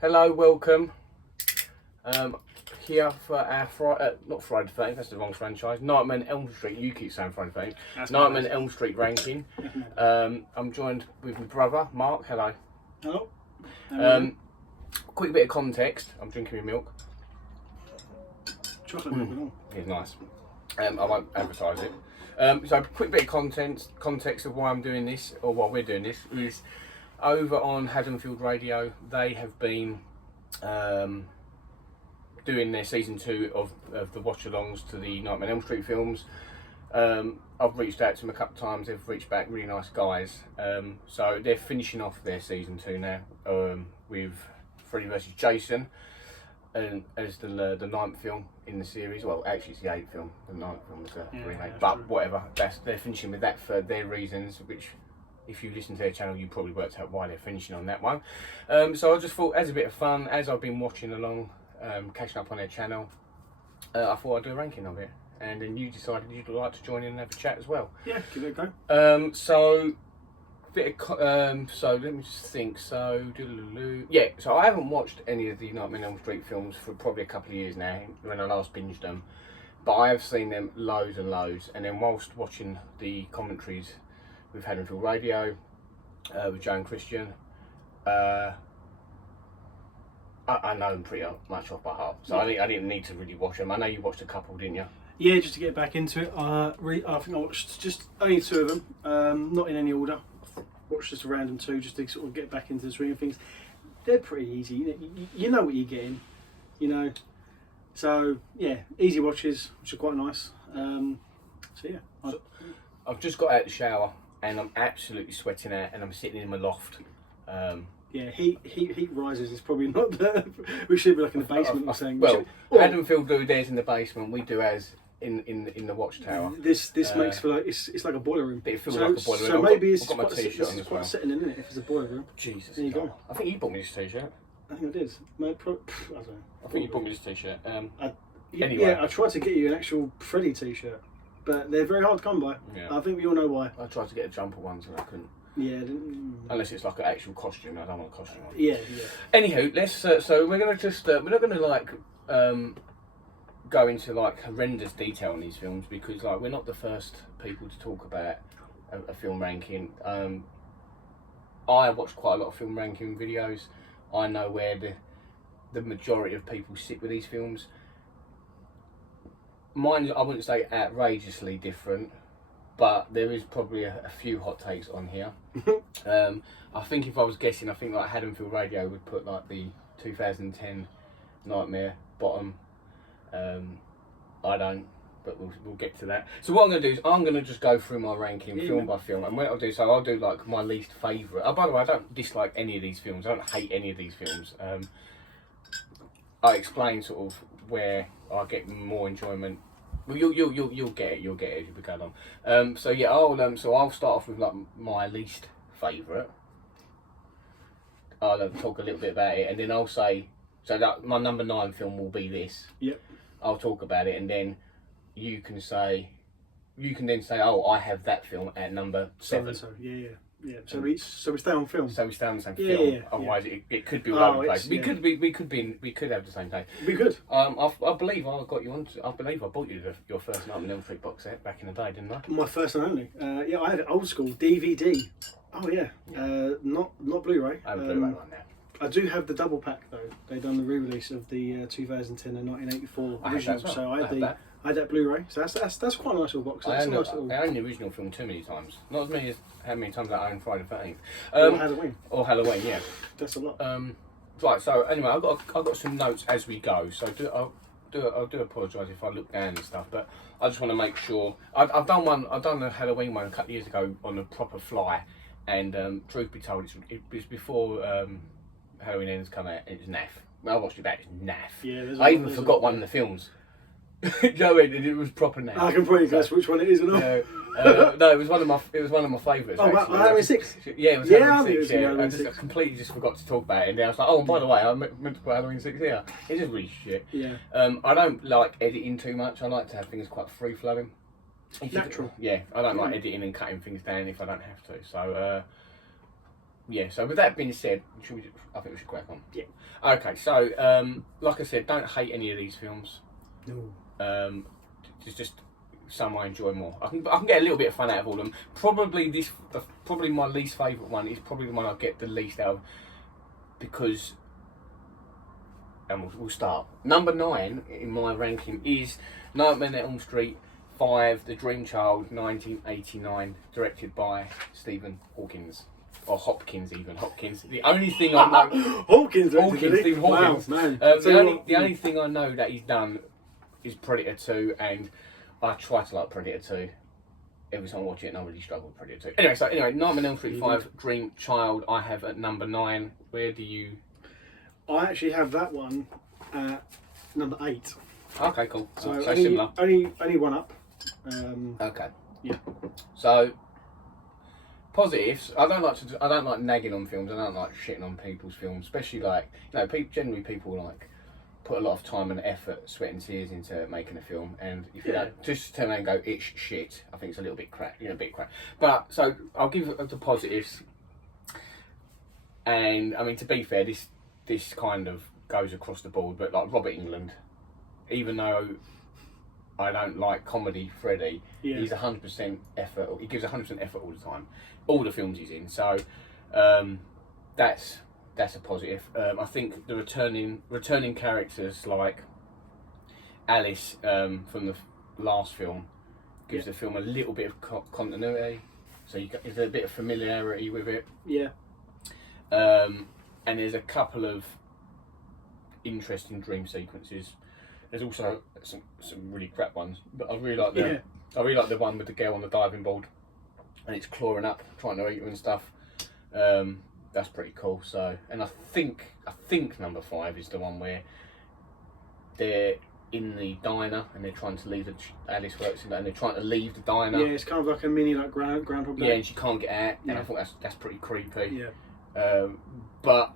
Hello, welcome. Here for our not Friday the 13th, that's the wrong franchise. Nightmare on Elm Street. You keep saying Friday the 13th. Nightmare on Elm Street ranking. I'm joined with my brother Mark. Hello. Hello. Quick bit of context. I'm drinking my milk. Chocolate milk and all. It's nice. I won't advertise it. So quick bit of context of why I'm doing this, or why we're doing this, is over on Haddonfield Radio. They have been doing their season 2 of the watch-alongs to the Nightmare on Elm Street films. I've reached out to them a couple of times. They've reached back, really nice guys. So they're finishing off their season 2 now with Freddy vs Jason, and as the 9th film in the series. Well, actually it's the 8th film. The 9th film was a remake, but true. whatever. They're finishing with that for their reasons, which, if you listen to their channel, you probably worked out why they're finishing on that one. So I just thought, as a bit of fun, as I've been watching along, catching up on their channel, I thought I'd do a ranking of it. And then you decided you'd like to join in and have a chat as well. Yeah, give it a go. So let me just think. So I haven't watched any of the Nightmare on Elm Street films for probably a couple of years now, when I last binged them. But I have seen them loads and loads. And then whilst watching the commentaries with Haddonfield Radio, with Joe and Christian, I know them pretty much off by heart. So I didn't need to really watch them. I know you watched a couple, didn't you? Yeah, just to get back into it. I think I watched just only 2 of them, not in any order. Watched just a random 2 just to sort of get back into the swing of things. They're pretty easy. You know what you're getting, you know. So yeah, easy watches, which are quite nice. So yeah. I've just got out of the shower and I'm absolutely sweating out, and I'm sitting in my loft. Yeah, heat rises is probably not the. We should be like in the basement or something. Well, Haddonfield do theirs in the basement. We do ours in the watchtower. This makes for like it's like a boiler room. But it feels like a boiler room. So maybe it's I've got my t-shirt on as well. quite setting in, isn't it? If it's a boiler room. Jesus. There you go. I think you bought me this t-shirt. I think I did. I don't know. I think you bought me this t-shirt. Anyway. Yeah, I tried to get you an actual Freddy t-shirt, but they're very hard to come by. Yeah. I think we all know why. I tried to get a jumper once and I couldn't. Yeah. Unless it's like an actual costume. I don't want a costume on. Yeah. Anywho, let's. So we're gonna just. We're not gonna like. Go into like horrendous detail in these films, because like we're not the first people to talk about a film ranking. I watch quite a lot of film ranking videos. I know where the majority of people sit with these films. Mine, I wouldn't say outrageously different, but there is probably a few hot takes on here. I think if I was guessing, I think like Haddonfield Radio would put like the 2010 Nightmare bottom. I don't, but we'll get to that. So what I'm going to do is I'm going to just go through my ranking film by film, and what I'll do, so I'll do like my least favourite. Oh, by the way, I don't dislike any of these films. I don't hate any of these films. I explain sort of where I get more enjoyment. Well, you'll get it. You'll get it as we go along. So yeah, I'll start off with like my least favourite. I'll talk a little bit about it, and then I'll say, so that my number 9 film will be this. Yep. I'll talk about it, and then you can then say, oh, I have that film at number 7. So yeah. So we stay on film. So we stay on the same Yeah, film. yeah, Otherwise, it could be all over the place. We yeah. could have the same taste. We could. I believe I got you on. I believe I bought you your first Nightmare on Elm Street box set back in the day, didn't I? My first and only. Yeah, I had it old school DVD. Oh yeah. Not Blu-ray. I have a Blu-ray right now. I do have the double pack though. They've done the re-release of the 2010 and 1984 originals. Well. So I had that Blu-ray. So that's quite a nice little box. I own the original film too many times. Not as many as how many times I own Friday the 13th. Or Halloween. Or Halloween, yeah. That's a lot. Right. So anyway, I've got some notes as we go. So I do apologise if I look down and stuff, but I just want to make sure. I've done the Halloween one a couple of years ago on a proper fly, and truth be told, it was before Halloween Ends come out. It was naff. When I watched it back, it was naff. Yeah, I even forgot one of the films. You know what I mean? It was proper naff. I can probably guess which one it is, or not. No, it was one of my favourites. Oh, Halloween 6. Yeah, it was Halloween 6. Yeah, I completely just forgot to talk about it, and then I was like, oh, and by the way, I meant to put Halloween 6 here. It's just really shit. Yeah. I don't like editing too much. I like to have things quite free flowing. Natural. Yeah, I don't like editing and cutting things down if I don't have to. So yeah. So with that being said, I think we should crack on. Yeah. Okay. So like I said, don't hate any of these films. No. Just some I enjoy more. I can get a little bit of fun out of all of them. Probably probably my least favourite one is probably the one I get the least out of, because, and we'll start. Number 9 in my ranking is Nightmare on Elm Street 5: The Dream Child, 1989, directed by Stephen Hawkins. Or Hopkins, even. Hopkins. The only thing I know... Hawkins, Stephen Hawkins. Wow, man. The only thing I know that he's done is Predator 2, and I try to like Predator 2. Every time I watch it, and I really struggle with Predator 2. Anyway, Nightmare on Elm Street 5, Dream Child, I have at number 9. Where do you... I actually have that one at number 8. Okay, cool. So only, similar. Only one up. Okay. Yeah. So positives. I don't like nagging on films. I don't like shitting on people's films, especially like generally people like put a lot of time and effort, sweat and tears into making a film, and if you don't just turn around and go it's shit, I think it's a little bit crap. A bit crap. But so I'll give the positives. And I mean, to be fair, this kind of goes across the board. But like Robert Englund, even though I don't like comedy Freddy, he's 100% effort. He gives 100% effort all the time, all the films he's in. So that's a positive. I think the returning characters like Alice from the last film gives the film a little bit of continuity. So there's a bit of familiarity with it. Yeah. And there's a couple of interesting dream sequences. There's also some really crap ones, but I really like the one with the girl on the diving board, and it's clawing up, trying to eat her and stuff. That's pretty cool. So, and I think number 5 is the one where they're in the diner and they're trying to leave. Alice works in that, and they're trying to leave the diner. Yeah, it's kind of like a mini like Groundhog Day. Yeah, and she can't get out, and I thought that's pretty creepy. Yeah. But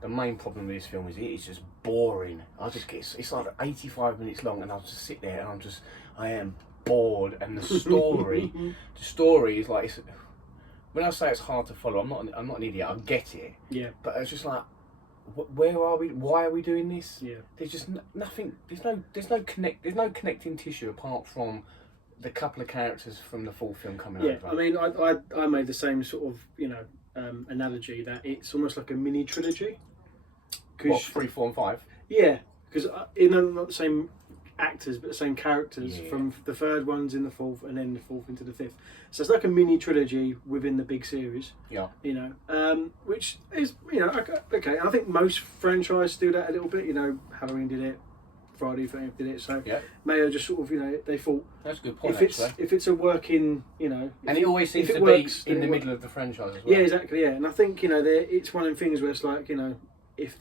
the main problem with this film is it's just boring. It's like 85 minutes long, and I'll just sit there and I am bored. And the story is like, when I say it's hard to follow, I'm not an idiot. I get it. Yeah. But it's just like, where are we? Why are we doing this? Yeah. There's just nothing. There's no connecting tissue apart from the couple of characters from the full film coming over. Yeah. I mean, I made the same sort of analogy that it's almost like a mini trilogy. What, 3, 4, and 5? Yeah, because not the same actors, but the same characters from the third one's in the fourth, and then the fourth into the fifth. So it's like a mini trilogy within the big series. Yeah. Which is okay. And I think most franchises do that a little bit. Halloween did it, Friday the 13th did it. So maybe just sort of they thought that's a good point. If it's a working and it always seems to be in the middle of the franchise as well. Yeah, exactly. Yeah, and I think it's one of them things where it's like if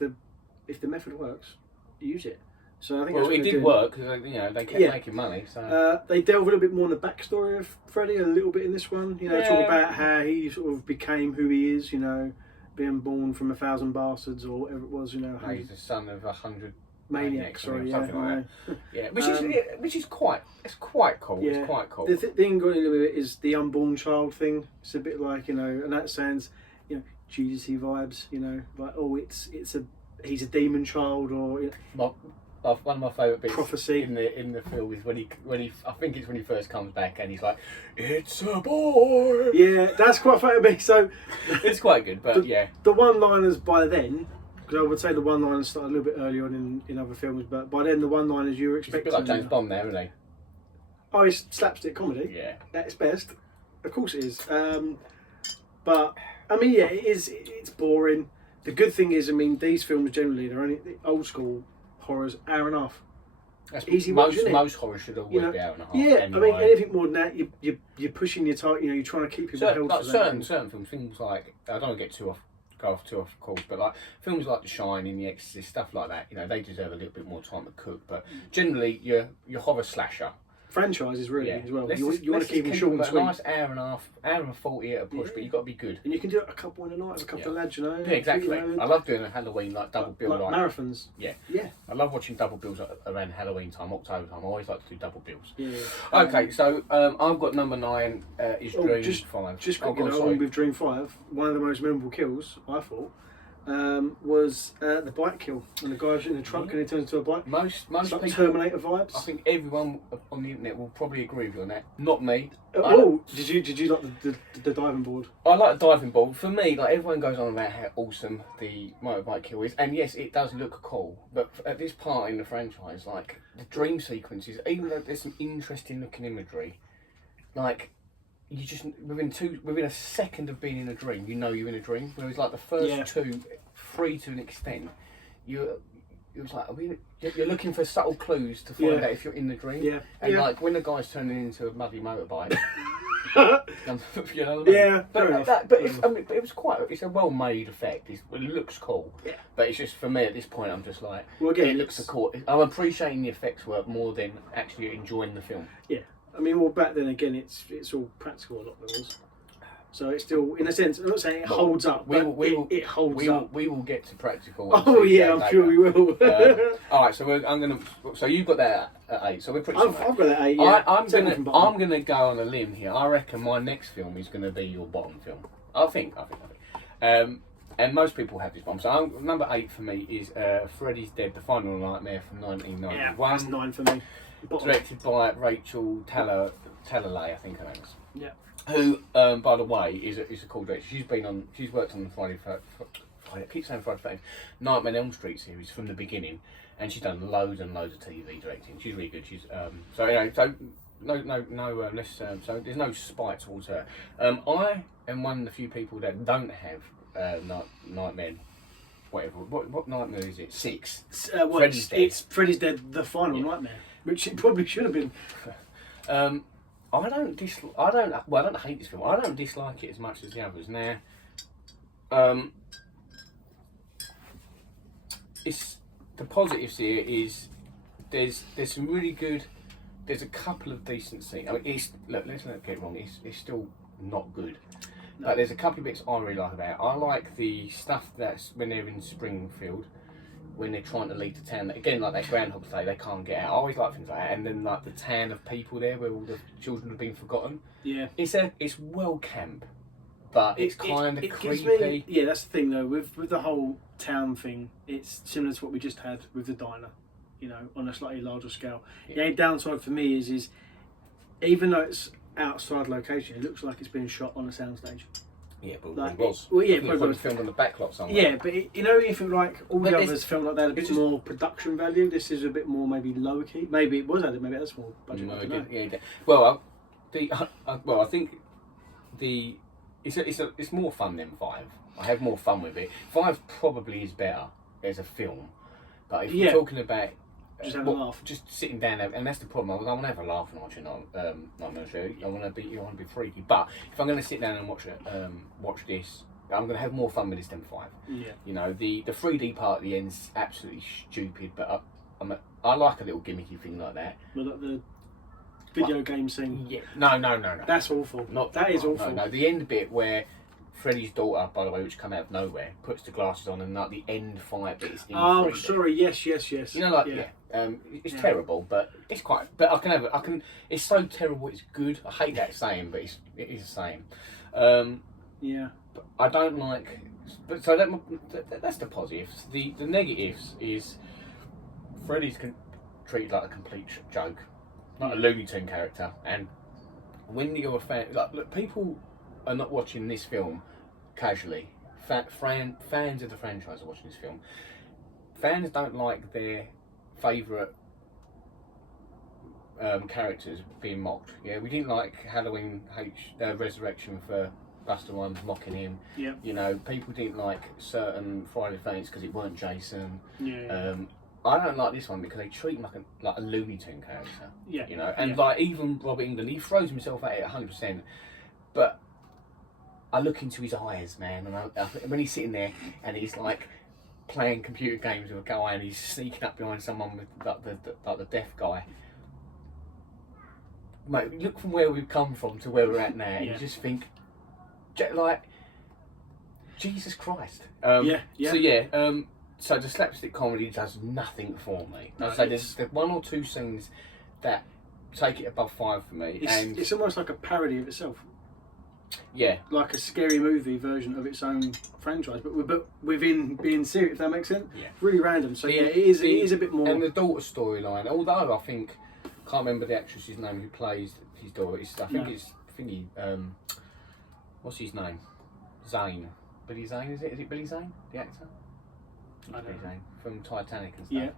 the method works, use it. So I think it did work because they kept making money. So they delve a little bit more in the backstory of Freddy a little bit in this one. Talk about how he sort of became who he is. Being born from 1,000 bastards or whatever it was. He's the son of 100 maniacs. Sorry, something like that. Yeah, which is quite cool. Yeah. It's quite cool. The thing going with it is the unborn child thing. It's a bit like and that sounds Jesus-y vibes. Like he's a demon child or. One of my favourite bits prophecy in the film is when he I think it's when he first comes back and he's like, "It's a boy." Yeah, that's quite funny to me. So it's quite good, but the one-liners by then, because I would say the one-liners started a little bit earlier on in other films, but by then the one-liners you were expecting. He's a bit like James Bond there, isn't he? Oh, it's slapstick comedy. Yeah, at its best. Of course it is. But I mean, it's boring. The good thing is, I mean, these films generally they're only old school. Horrors, hour and a half. That's easy. Most horror should always be hour and a half. Yeah, anyway. I mean anything more than that, you're pushing your target. You're trying to keep people held. Like certain films, things like I don't want to go off too off course, but like films like The Shining, The Exorcist, stuff like that. They deserve a little bit more time to cook. But generally, your horror slasher, franchises really as well. Let's You want to keep them short and a sweet. nice hour and a half, hour and 40 at a push, but you've got to be good. And you can do it a couple in a night with a couple of lads, you know. Yeah, exactly. You know, I love doing a Halloween double bill like marathons. Yeah. Yeah. I love watching double bills around Halloween time, October time. I always like to do double bills. Yeah. Okay, so I've got number 9 is Dream 5. Just quickly, on with Dream 5, one of the most memorable kills, I thought, was the bike kill. When the guy's in the truck and he turns into a bike. Most It's like people, Terminator vibes. I think everyone on the internet will probably agree with you on that. Not me. Did you like the diving board? I like the diving board. For me, like everyone goes on about how awesome the motorbike kill is, and yes, it does look cool. But at this part in the franchise, like the dream sequences, even though there's some interesting looking imagery, like you just within a second of being in a dream, you know you're in a dream. Whereas like the first 2, 3 to an extent, it was like you're looking for subtle clues to find out if you're in the dream. Yeah. And like when the guy's turning into a bloody motorbike. You know what I mean? Yeah, but fair enough. it's a well-made effect. It looks cool. Yeah. But it's just for me at this point, I'm just like, Well, again, it looks so cool. I'm appreciating the effects work more than actually enjoying the film. Yeah, I mean, well, back then again, it's all practical. A lot of it was. So it's still, in a sense, I'm not saying it holds up, but it holds up. We will get to practical. Oh yeah, I'm sure we will. All right, so So you've got that at 8. So we're pretty. I've got that 8. Yeah. I'm gonna go on a limb here. I reckon my next film is gonna be your bottom film. I think. And most people have this one. So number 8 for me is Freddy's Dead: The Final Nightmare from 1991. Yeah, that's 9 for me. Bottom. Directed by Rachel Talalay, I think her name is. Yeah. Who, by the way, is a cool director. She's worked on the Friday. I keep saying Friday, Nightmare on Elm Street series from the beginning, and she's done loads and loads of TV directing. She's really good. She's so there's no spite towards her. I am one of the few people that don't have Nightmare. Whatever. What nightmare is it? 6. Freddy's Dead. It's Freddy's Dead: The Final Nightmare, which it probably should have been. I don't hate this film. I don't dislike it as much as the others. Now, it's the positives here is there's some really good. There's a couple of decent scenes. I mean, let's not get it wrong. It's still not good, but there's a couple of bits I really like about it. I like the stuff that's when they're in Springfield, when they're trying to leave the town. Again, like that Groundhog Day, they can't get out. I always like things like that. And then like the town of people there, where all the children have been forgotten. Yeah, it's well camp, but it's kind of creepy. Gives me, yeah, that's the thing though. With the whole town thing, it's similar to what we just had with the diner. You know, on a slightly larger scale. Yeah. The only downside for me is even though it's outside location, it looks like it's being shot on a soundstage. Yeah, but like, it was. Well, yeah, it probably was filmed on the backlot somewhere. Yeah, but you know, if it like all the others felt like they had a bit more production value, this is a bit more maybe lower key. Maybe it was added. Maybe that's more budget. No, yeah. Well, I think it's more fun than 5. I have more fun with it. 5 probably is better as a film, but if you're talking about just have a laugh, just sitting down there, and that's the problem. I want to have a laugh and watching Nightmare Show. I want to be freaky. But if I'm going to sit down and watch this, I'm going to have more fun with this than 5. Yeah. You know, the 3D part at the end's absolutely stupid, but I like a little gimmicky thing like that. Well, like the video game scene. Yeah. No. That's awful. That is awful. No. The end bit where Freddy's daughter, by the way, which come out of nowhere, puts the glasses on, and like the end fight bit is in 3D. Sorry. Yes. You know, like it's terrible, but it's quite. But I can. It's so terrible. It's good. I hate that saying, but it is the same. Yeah. But I don't like. But so that's the positives. The negatives is Freddy's treated like a complete joke, like a Looney Tune character, and when you're a fan, like look, people are not watching this film casually. Fans of the franchise are watching this film. Fans don't like their favourite characters being mocked. Yeah, we didn't like Halloween Resurrection for Busta Rhymes mocking him. Yeah. You know, people didn't like certain Friday the 13th because it weren't Jason. Yeah. I don't like this one because they treat him like a Looney Tune character. Yeah. You know, and like even Robert Englund, he throws himself at it 100%. But I look into his eyes, man, and when he's sitting there and he's like playing computer games with a guy and he's sneaking up behind someone with like the deaf guy. mate, look from where we've come from to where we're at now, and Yeah. you just think, like, Jesus Christ. Yeah. So yeah, so the slapstick comedy does nothing for me. No, I'd say there's one or two scenes that take it above 5 for me, and It's almost like a parody of itself, yeah, like a scary movie version of its own franchise, but within being serious. If that makes sense. Yeah. Really random. So yeah, it is a bit more. And the daughter storyline, although I think, can't remember the actress's name who plays his daughter. I think he, what's his name? Zane. Billy Zane, is it? Is it Billy Zane, the actor? I don't Billy know. Zane from Titanic and stuff. Yeah.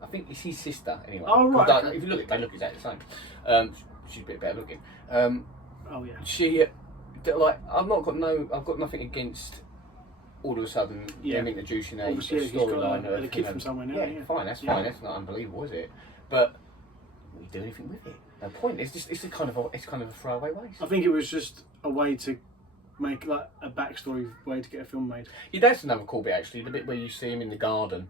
I think it's his sister anyway. Oh, right, okay. If you look at, they look exactly the same. She's a bit better looking. Oh yeah. She, like, I've got nothing against. All of a sudden, Yeah. them introducing a Obviously, he's storyline got a of, kid from somewhere now. Yeah. fine, that's Yeah. fine. That's not unbelievable, is it? But we do anything with it. No point. It's a kind of a throwaway waste. I think it was just a way to make like a backstory way to get a film made. Yeah, that's another cool bit actually. The bit where you see him in the garden,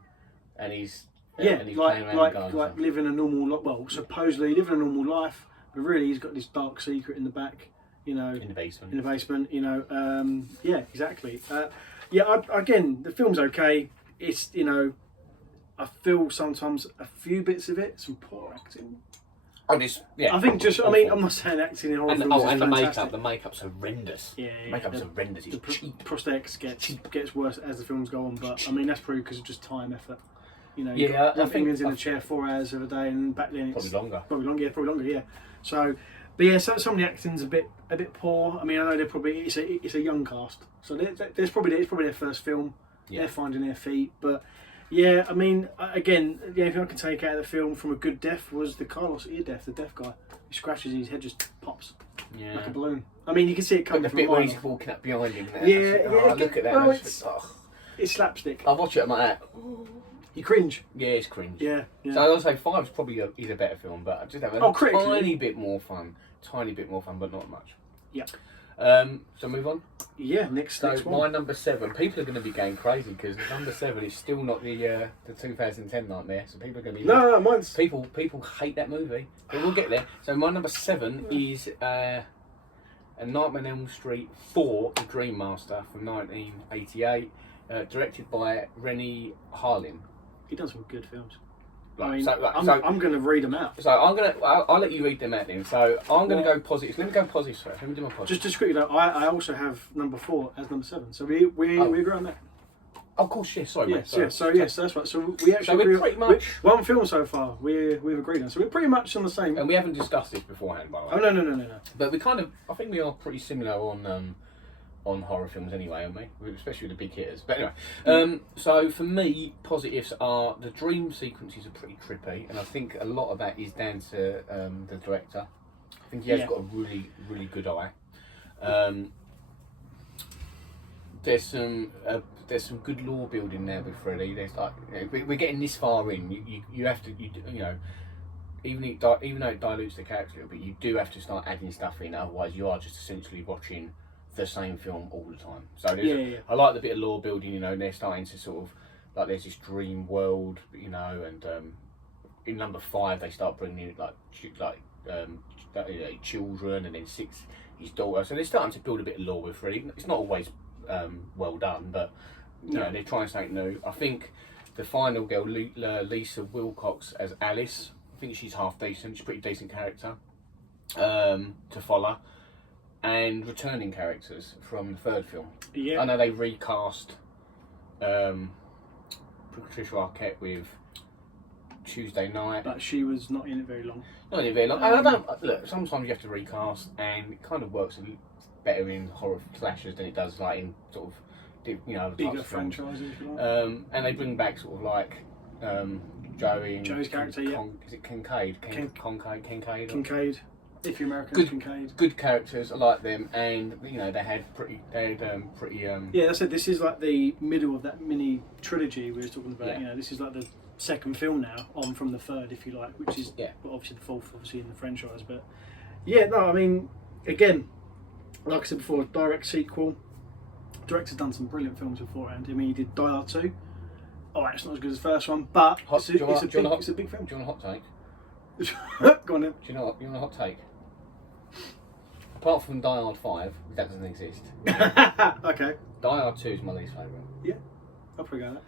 and he's Yeah, and he's playing around like the garden. like living a normal supposedly living a normal life, but really he's got this dark secret in the back. You know, in the basement. in the basement. You know, yeah, exactly. Again, the film's okay. It's I feel sometimes a few bits of it, some poor acting. Oh, this, yeah. I think just, I mean, I'm not saying acting in horror and, films is and fantastic. the makeup's horrendous. Yeah, The makeup's the- horrendous. It's The cheap. prosthetics gets worse as the films go on, but I mean that's probably because of just time effort. You know, Yeah, I think- England's in a chair 4 hours of a day, and back then it's Probably longer. Probably longer, yeah. So, but yeah, so some of the acting's a bit poor. I mean, I know it's a young cast, so it's probably their first film. Yeah. They're finding their feet, but yeah, I mean, again, the only thing I can take out of the film from a good death was the Carlos ear death, the deaf guy. He scratches and his head just pops Yeah. like a balloon. I mean, you can see it But coming the from bit a where mile he's off. walking up behind him. Yeah, Look at that. well, that's it's- just- oh. It's slapstick. I watch it, I'm like that. You cringe. Yeah, it's cringe. Yeah. So I'd say 5's probably is a better film, but I just have a critically. tiny bit more fun, but not much. Yeah. So move on. Yeah, next So one. my number 7, people are going to be going crazy because number 7 is still not the 2010 Nightmare. So people are going to be No, mine's. people hate that movie, but we'll get there. So my number 7 is A Nightmare on Elm Street 4: The Dream Master from 1988, directed by Rennie Harlin. He does some good films. Right, I mean, so- I'm going to read them out. So I'll let you read them out then. So I'm going to go positive. Let me go positive first. Let me do my positive. Just quickly though, I also have number 4 as number 7. So we agree on that. Oh, of course, yeah. Sorry, mate. Yes, so that's right. So we actually So we're agree, pretty much- one film so far. We've agreed on. So we're pretty much on the same. And we haven't discussed this beforehand, by the way. Oh no. But we I think we are pretty similar on horror films anyway, aren't we? Especially with the big hitters. But anyway, so for me, positives are the dream sequences are pretty trippy, and I think a lot of that is down to the director. I think he has got a really, really good eye. There's some good lore building there with Freddy. There's like we're getting this far in. You have to even though it dilutes the character a little bit, you do have to start adding stuff in. Otherwise, you are just essentially watching the same film all the time. So I like the bit of lore building. And they're starting to sort of like there's this dream world. And in number 5 they start bringing in children, and then 6 his daughter. So they're starting to build a bit of lore with Freddy. It's not always well done, but they're trying something new. I think the final girl, Lisa Wilcox as Alice, I think she's half decent. She's a pretty decent character to follow. And returning characters from the 3rd film. Yeah. I know they recast Patricia Arquette with Tuesday Night. But she was not in it very long. Not in it very long. And I don't look. Sometimes you have to recast, and it kind of works a little better in horror slashers than it does like in sort of other Bigger types of films. franchises. If you like. And they bring back sort of like Joey's character, yeah. Is it Kincaid? Kincaid. Kincaid. If you're American, Good. Kincaid. Good characters. I like them, and they had pretty. Yeah, that's it. This is like the middle of that mini trilogy we were talking about. Yeah. This is like the 2nd film now, on from the 3rd, if you like, which is Yeah. well, obviously the 4th, obviously in the franchise. But yeah, no, I mean, again, like I said before, direct sequel. Director's done some brilliant films beforehand. I mean, he did Die Hard 2. Oh, it's not as good as the first one, but it's a big film. Do you want a hot take? Go on then. Do you know what? You want a hot take? apart from Die Hard 5, that doesn't exist. Okay. Die Hard 2 is my least favourite. I'll probably go that.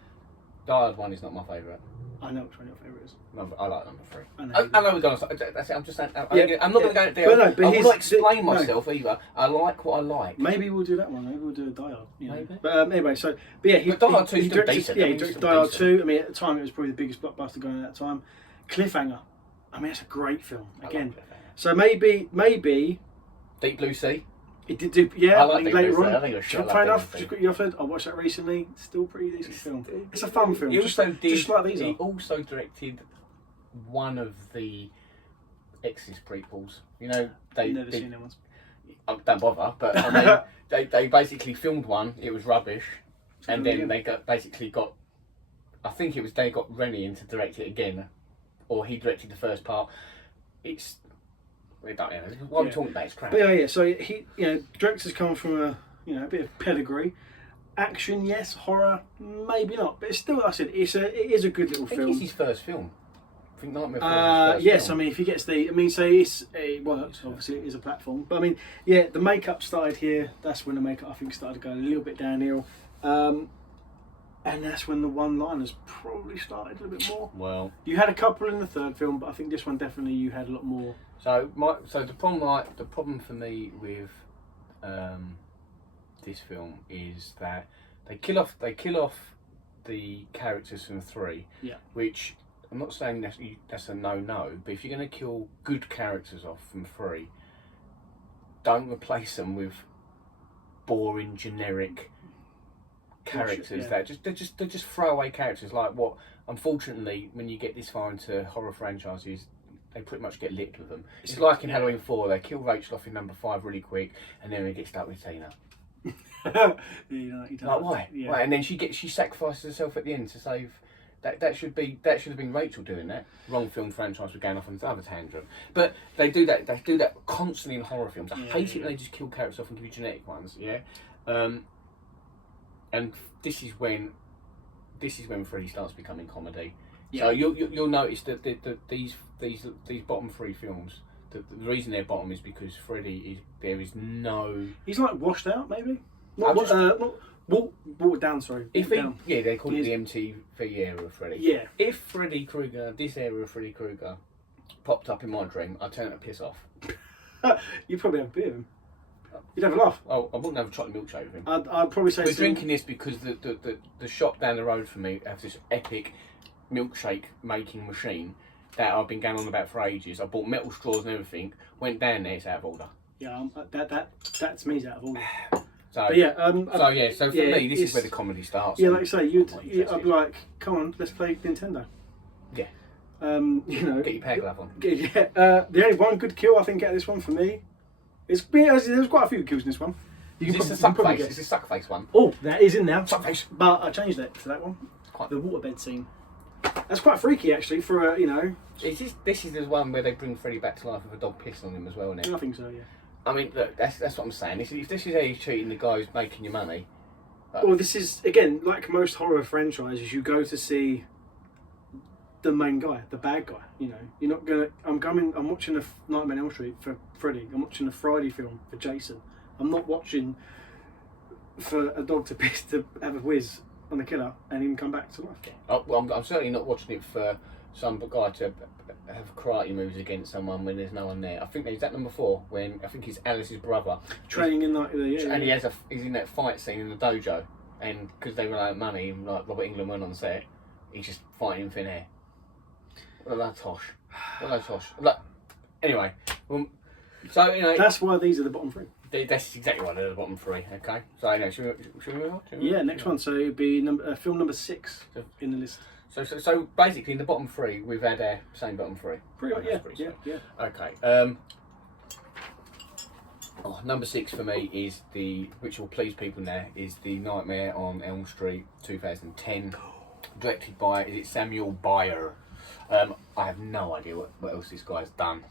Die Hard 1 is not my favourite. I know which one your favourite is. I like number 3. I know. I know we're going to. That's it. I'm just saying. I'm Yeah, not going to go there. But no, but I will he's- not explain no. myself either. I like what I like. Maybe we'll do that one. Maybe we'll do a Die Hard. You know. Maybe. But anyway, so Die Hard 2 is still directed, decent. Yeah, I he mean, directed it's Die still Hard decent. 2. I mean, at the time it was probably the biggest blockbuster going at that time. Cliffhanger. I mean, it's a great film. I Again, like Cliffhanger. so maybe Deep Blue Sea. it did do. Yeah, I like I think Deep Blue later Sea. on. I think it was shit. I Fair like enough. Deep Blue Just Sea. got you offered. I watched that recently. Still pretty decent film. It's a fun film. He also just, did. just like these he are. also directed one of the Exorcist prequels. You know, they Never seen them ones. don't bother, but I mean, they basically filmed one. It was rubbish, and then again. they got. I think it was they got Rennie in to direct it again, or he directed the first part. It's. We don't know. What I'm talking about is crap. But yeah. So he, directors come from a bit of pedigree. Action, yes. Horror, maybe not. But it's still, like I said, it is a good little I think film. it's his first film. I think Nightmare Before his first Yes, film. I mean, if he gets it works. Obviously, it is a platform. But I mean, yeah, the makeup started here. That's when the makeup, I think, started going a little bit downhill. And that's when the one-liners probably started a little bit more. Well, You had a couple in the third film, but I think this one definitely you had a lot more. so the problem for me with this film is that they kill off the characters from 3, Yeah. which I'm not saying that's a no, but if you're going to kill good characters off from 3, don't replace them with boring generic characters yeah. they're just throwaway characters. Like what, unfortunately, when you get this far into horror franchises, they pretty much get licked with them. It's like in Yeah. Halloween 4, they kill Rachel off in number 5 really quick, and then they get stuck with Tina. You don't. Like why? Yeah. Why? And then she sacrifices herself at the end to save. That should have been Rachel doing that. Wrong film franchise, we're going off on another tangent. But they do that. They do that constantly in horror films. I hate it when they just kill characters off and give you genetic ones. Yeah. And this is when Freddy starts becoming comedy. Yeah. So you'll notice that these bottom 3 films, the reason they're bottom is because there is no. He's like washed out, maybe. I'm Not, just- not watered down. Sorry. If Watered he, down. yeah, they call it the MTV era of Freddy. Yeah. If Freddy Krueger, this era of Freddy Krueger, popped up in my dream, I'd turn it to piss off. You'd probably have a bit of him. You'd have a laugh. Oh, I wouldn't have a chocolate milkshake with him. I'd probably say. We're to him, drinking this because the shop down the road from me has this epic milkshake making machine that I've been going on about for ages. I bought metal straws and everything. Went down there, it's out of order. Yeah, that's me's out of order. So But yeah, so for yeah, me, this is it's- where the comedy starts. Yeah, like you say, I'm not I'd interested. be like, come on, let's play Nintendo. Yeah. Get your peg glove on. Yeah, the only one good kill I think out of this one for me is there's quite a few kills in this one. Is this the you suck probably face? guess. Is this suck face one? Oh, that is in now. Suckface. But I changed that to that one. Quite. The waterbed scene. That's quite freaky actually for This is the one where they bring Freddy back to life with a dog pissing on him as well, isn't it? I think so, yeah. I mean, look, that's what I'm saying. This is how you're treating the guy who's making your money. Well, this is, again, like most horror franchises, you go to see the main guy, the bad guy, You're not gonna, I'm watching a Nightmare on Elm Street for Freddy, I'm watching a Friday film for Jason. I'm not watching for a dog to piss to have a whiz on the killer and him come back to life. Well, I'm certainly not watching it for some guy to have karate moves against someone when there's no one there. I think is that number 4 when I think it's Alice's brother Training in like and he's in that fight scene in the dojo, and because they run out of money, and like Robert Englund went on set, he's just fighting in thin air. What a tosh! What a tosh! Look, anyway, so That's why these are the bottom 3. that's exactly why they're the bottom 3. Okay, so should we move on? Yeah, next one. So it'd be film number 6 in the list. So basically, in the bottom 3, we've had our same bottom 3. Pretty much, That's pretty yeah. Okay. Number 6 for me is which will please people now, is the Nightmare on Elm Street 2010, directed by Samuel Bayer. I have no idea what else this guy's done.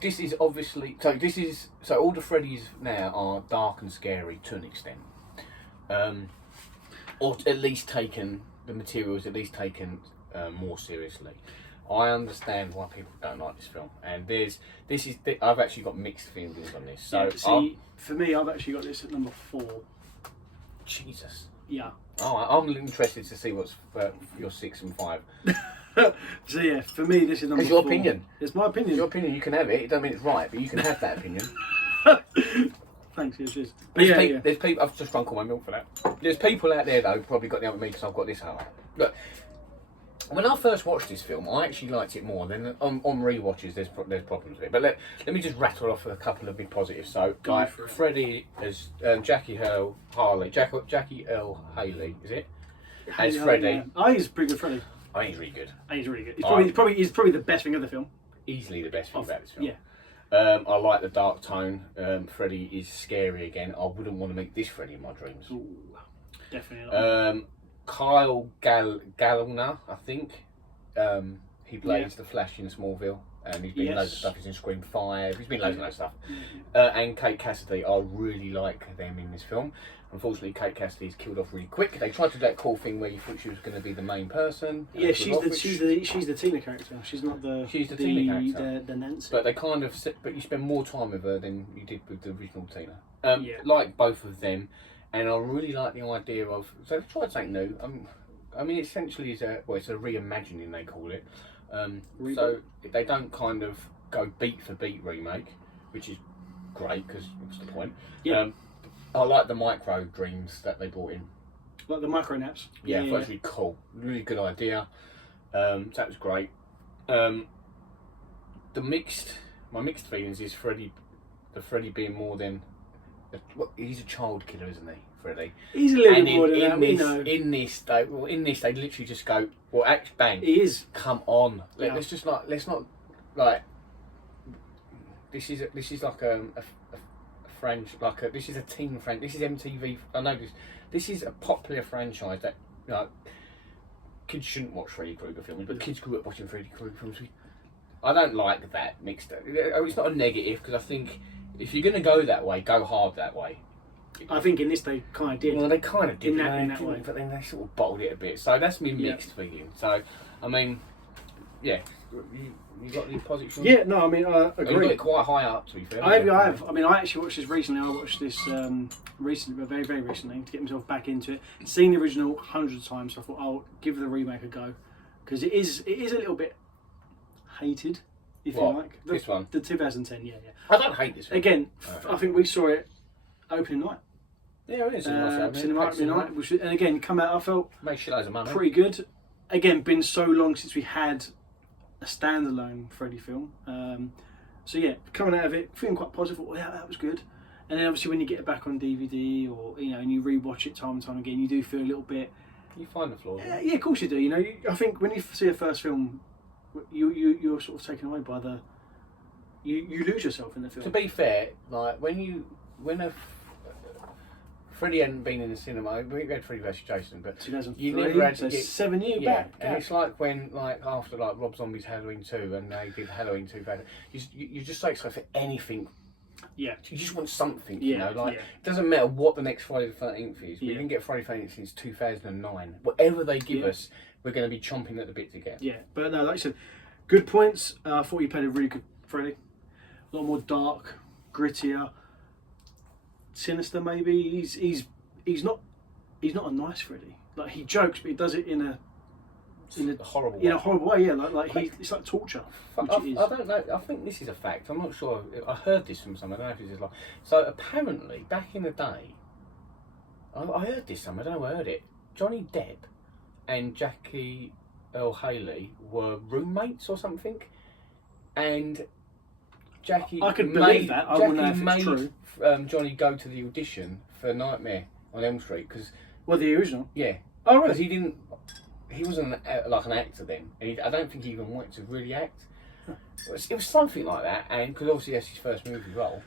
This is obviously so all the Freddys now are dark and scary to an extent, or at least taken more seriously. I understand why people don't like this film, and I've actually got mixed feelings on this. So yeah, see, for me, I've actually got this at number 4. Jesus. Yeah. Oh, I'm interested to see what's your 6 and 5. So yeah, for me, this is number 4. It's your opinion. It's my opinion. It's your opinion. You can have it. It don't mean it's right, but you can have that opinion. Thanks, cheers. But yeah. There's people. I've just drunk all my milk for that. There's people out there though who probably got the other me because I've got this high. Look, when I first watched this film, I actually liked it more. Then on rewatches, there's problems with it. But let me just rattle off a couple of big positives. So, like Freddie as Jackie Earl Haley, Jackie Earl Haley, is it? As Freddie. Oh, he's a pretty good Freddie. I think he's really good. He's really good. He's probably the best thing of the film. Easily the best thing about this film. Yeah. I like the dark tone. Freddie is scary again. I wouldn't want to meet this Freddie in my dreams. Ooh, definitely not. Kyle Gallner, I think. He plays the Flash in Smallville. He's been loads of stuff. He's in Scream 5. He's been loads of stuff. And Kate Cassidy, I really like them in this film. Unfortunately, Kate Cassidy's killed off really quick. They tried to do that cool thing where you thought she was going to be the main person. Yeah, she's the Tina character. She's not the. She's the Tina character. The Nancy. But they kind of, but you spend more time with her than you did with the original Tina. Like both of them, and I really like the idea of. So they tried something new. I mean, essentially, it's a reimagining. They call it. So they don't kind of go beat for beat remake, which is great because what's the point? Yeah. I like the micro dreams that they brought in. Like the micro naps. Yeah, I thought it was really cool. Really good idea. That was great. My mixed feelings is Freddie being more than. He's a child killer, isn't he, Freddie? He's a little bit more than that, we know. In this, they literally just go, bang. He is. Come on. Yeah. Let's not like. This is like a this is a teen franchise. This is MTV. I know this. This is a popular franchise that kids shouldn't watch Freddy Krueger films, but kids grew up watching Freddy Krueger films. I don't like that mixed. It's not a negative because I think if you're going to go that way, go hard that way. I think in this they kind of did. Well, they kind of did in that way, but then they sort of bottled it a bit. So that's me mixed feeling. So I mean, yeah. You got the positive? Yeah, no, I mean, I agree. You got it quite high up, to be fair. I have. I mean, I actually watched this recently. I watched this recently, but very, very recently, to get myself back into it. Seen the original hundreds of times, so I thought I'll give the remake a go because it is a little bit hated, if you like. This one, the 2010, yeah. I don't hate this one. Again, I think we saw it opening night. Yeah, it is. Cinema opening night, and again, come out. I felt make shitloads of money. Pretty good. Again, been so long since we had a standalone Freddy film. So yeah, coming out of it, feeling quite positive. Oh, yeah, that was good. And then obviously when you get it back on DVD or and you rewatch it time and time again, you do feel a little bit. You find the flaws. Yeah, of course you do. I think when you see a first film, you're sort of taken away by the. You lose yourself in the film. To be fair, like when Freddy hadn't been in the cinema. We had Freddy vs Jason, but 2003, you never had to get 7 years back. And it's like when, after Rob Zombie's Halloween 2 and they did Halloween 2000, you just so excited for anything. Yeah. You just want something, it doesn't matter what the next Friday the 13th is. We didn't get Friday the 13th since 2009. Whatever they give us, we're going to be chomping at the bit to get. Yeah, but no, like I said, good points. I thought you played a really good Freddy. A lot more dark, grittier. Sinister, maybe. He's not a nice Freddy. Like he jokes, but he does it in a horrible way. In a horrible way, yeah. Like it's like torture. I don't know. I think this is a fact. I'm not sure. I heard this from someone. I don't know if this is like. So apparently, back in the day, I heard this somewhere. I don't know where I heard it. Johnny Depp and Jackie Earl Haley were roommates or something, and Jackie. I could believe that. I wouldn't know if it's true. Johnny go to the audition for Nightmare on Elm Street because. Well, the original. Yeah. Oh, really? Because he wasn't like an actor then. And I don't think he even wanted to really act. It was something like that, and because obviously that's his first movie role.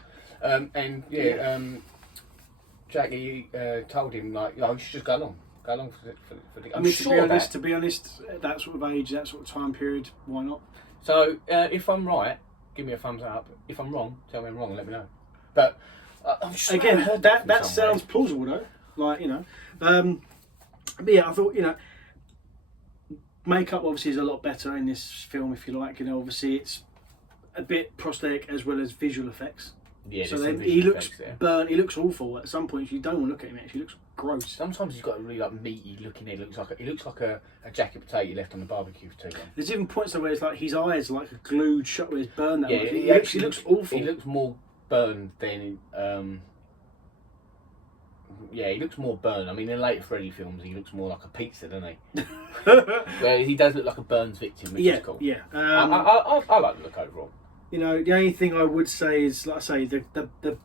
Jackie told him you should just go along for the. I mean, to be honest, that sort of age, that sort of time period, why not? So if I'm right, give me a thumbs up. If I'm wrong, tell me I'm wrong and let me know. But I'm sure again, that sounds plausible though. But yeah, I thought makeup obviously is a lot better in this film, if you like. You know, obviously it's a bit prosthetic as well as visual effects. Yeah, So there's then some he visual looks effects there. burnt. He looks awful. At some points, you don't want to look at him. Actually, he looks gross. Sometimes he's got a really like meaty looking head. He looks like a jacket potato you left on the barbecue for too long. There's even points where it's like his eyes are like a glued shut where he's burned that Yeah, much. he He looks awful. He looks more burned than yeah, he looks more burned. I mean, in later Freddy films, he looks more like a pizza, doesn't he? Whereas he does look like a burns victim, which is cool. Yeah. I like the look overall. You know, the only thing I would say is, like I say, the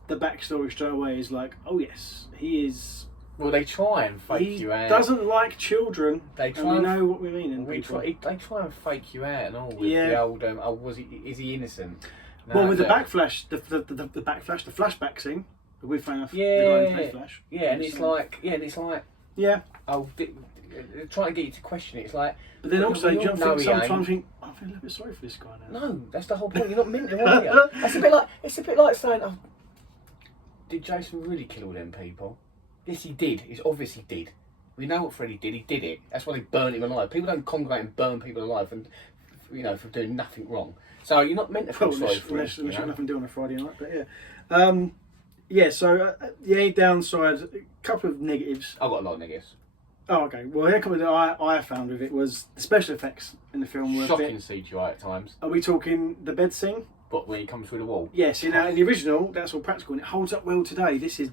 backstory straight away is like, oh yes, he is. Well, they try and fake He you out. doesn't like children. They try and we and- know what we mean. In They people. try and fake you out and all with Yeah. the old. Is he innocent? No, Well, with the no. backflash, the flashback scene with the guy in Yeah, Flash. yeah, and it's like, Yeah, oh, they're trying to get you to question it. It's like, but then well, also, we you all don't know think he sometimes ain't. think, I feel a little bit sorry for this guy now. No, that's the whole point. You're not meant to, are you? It's a bit like saying, oh, did Jason really kill all them people? Yes, he did. It's obvious he did. We know what Freddy did. He did it. That's why they burnt him alive. People don't congregate and burn people alive, and for doing nothing wrong. So you're not meant to feel sorry for unless him. you've nothing to do on a Friday night, but yeah. So the only downside, a couple of negatives. I've got a lot of negatives. Oh, okay. Well, the couple that I found with it was the special effects in the film were a Shocking bit. CGI at times, Are we talking the bed scene? but when he comes through the wall, Yes. In the original, that's all practical, and it holds up well today. This is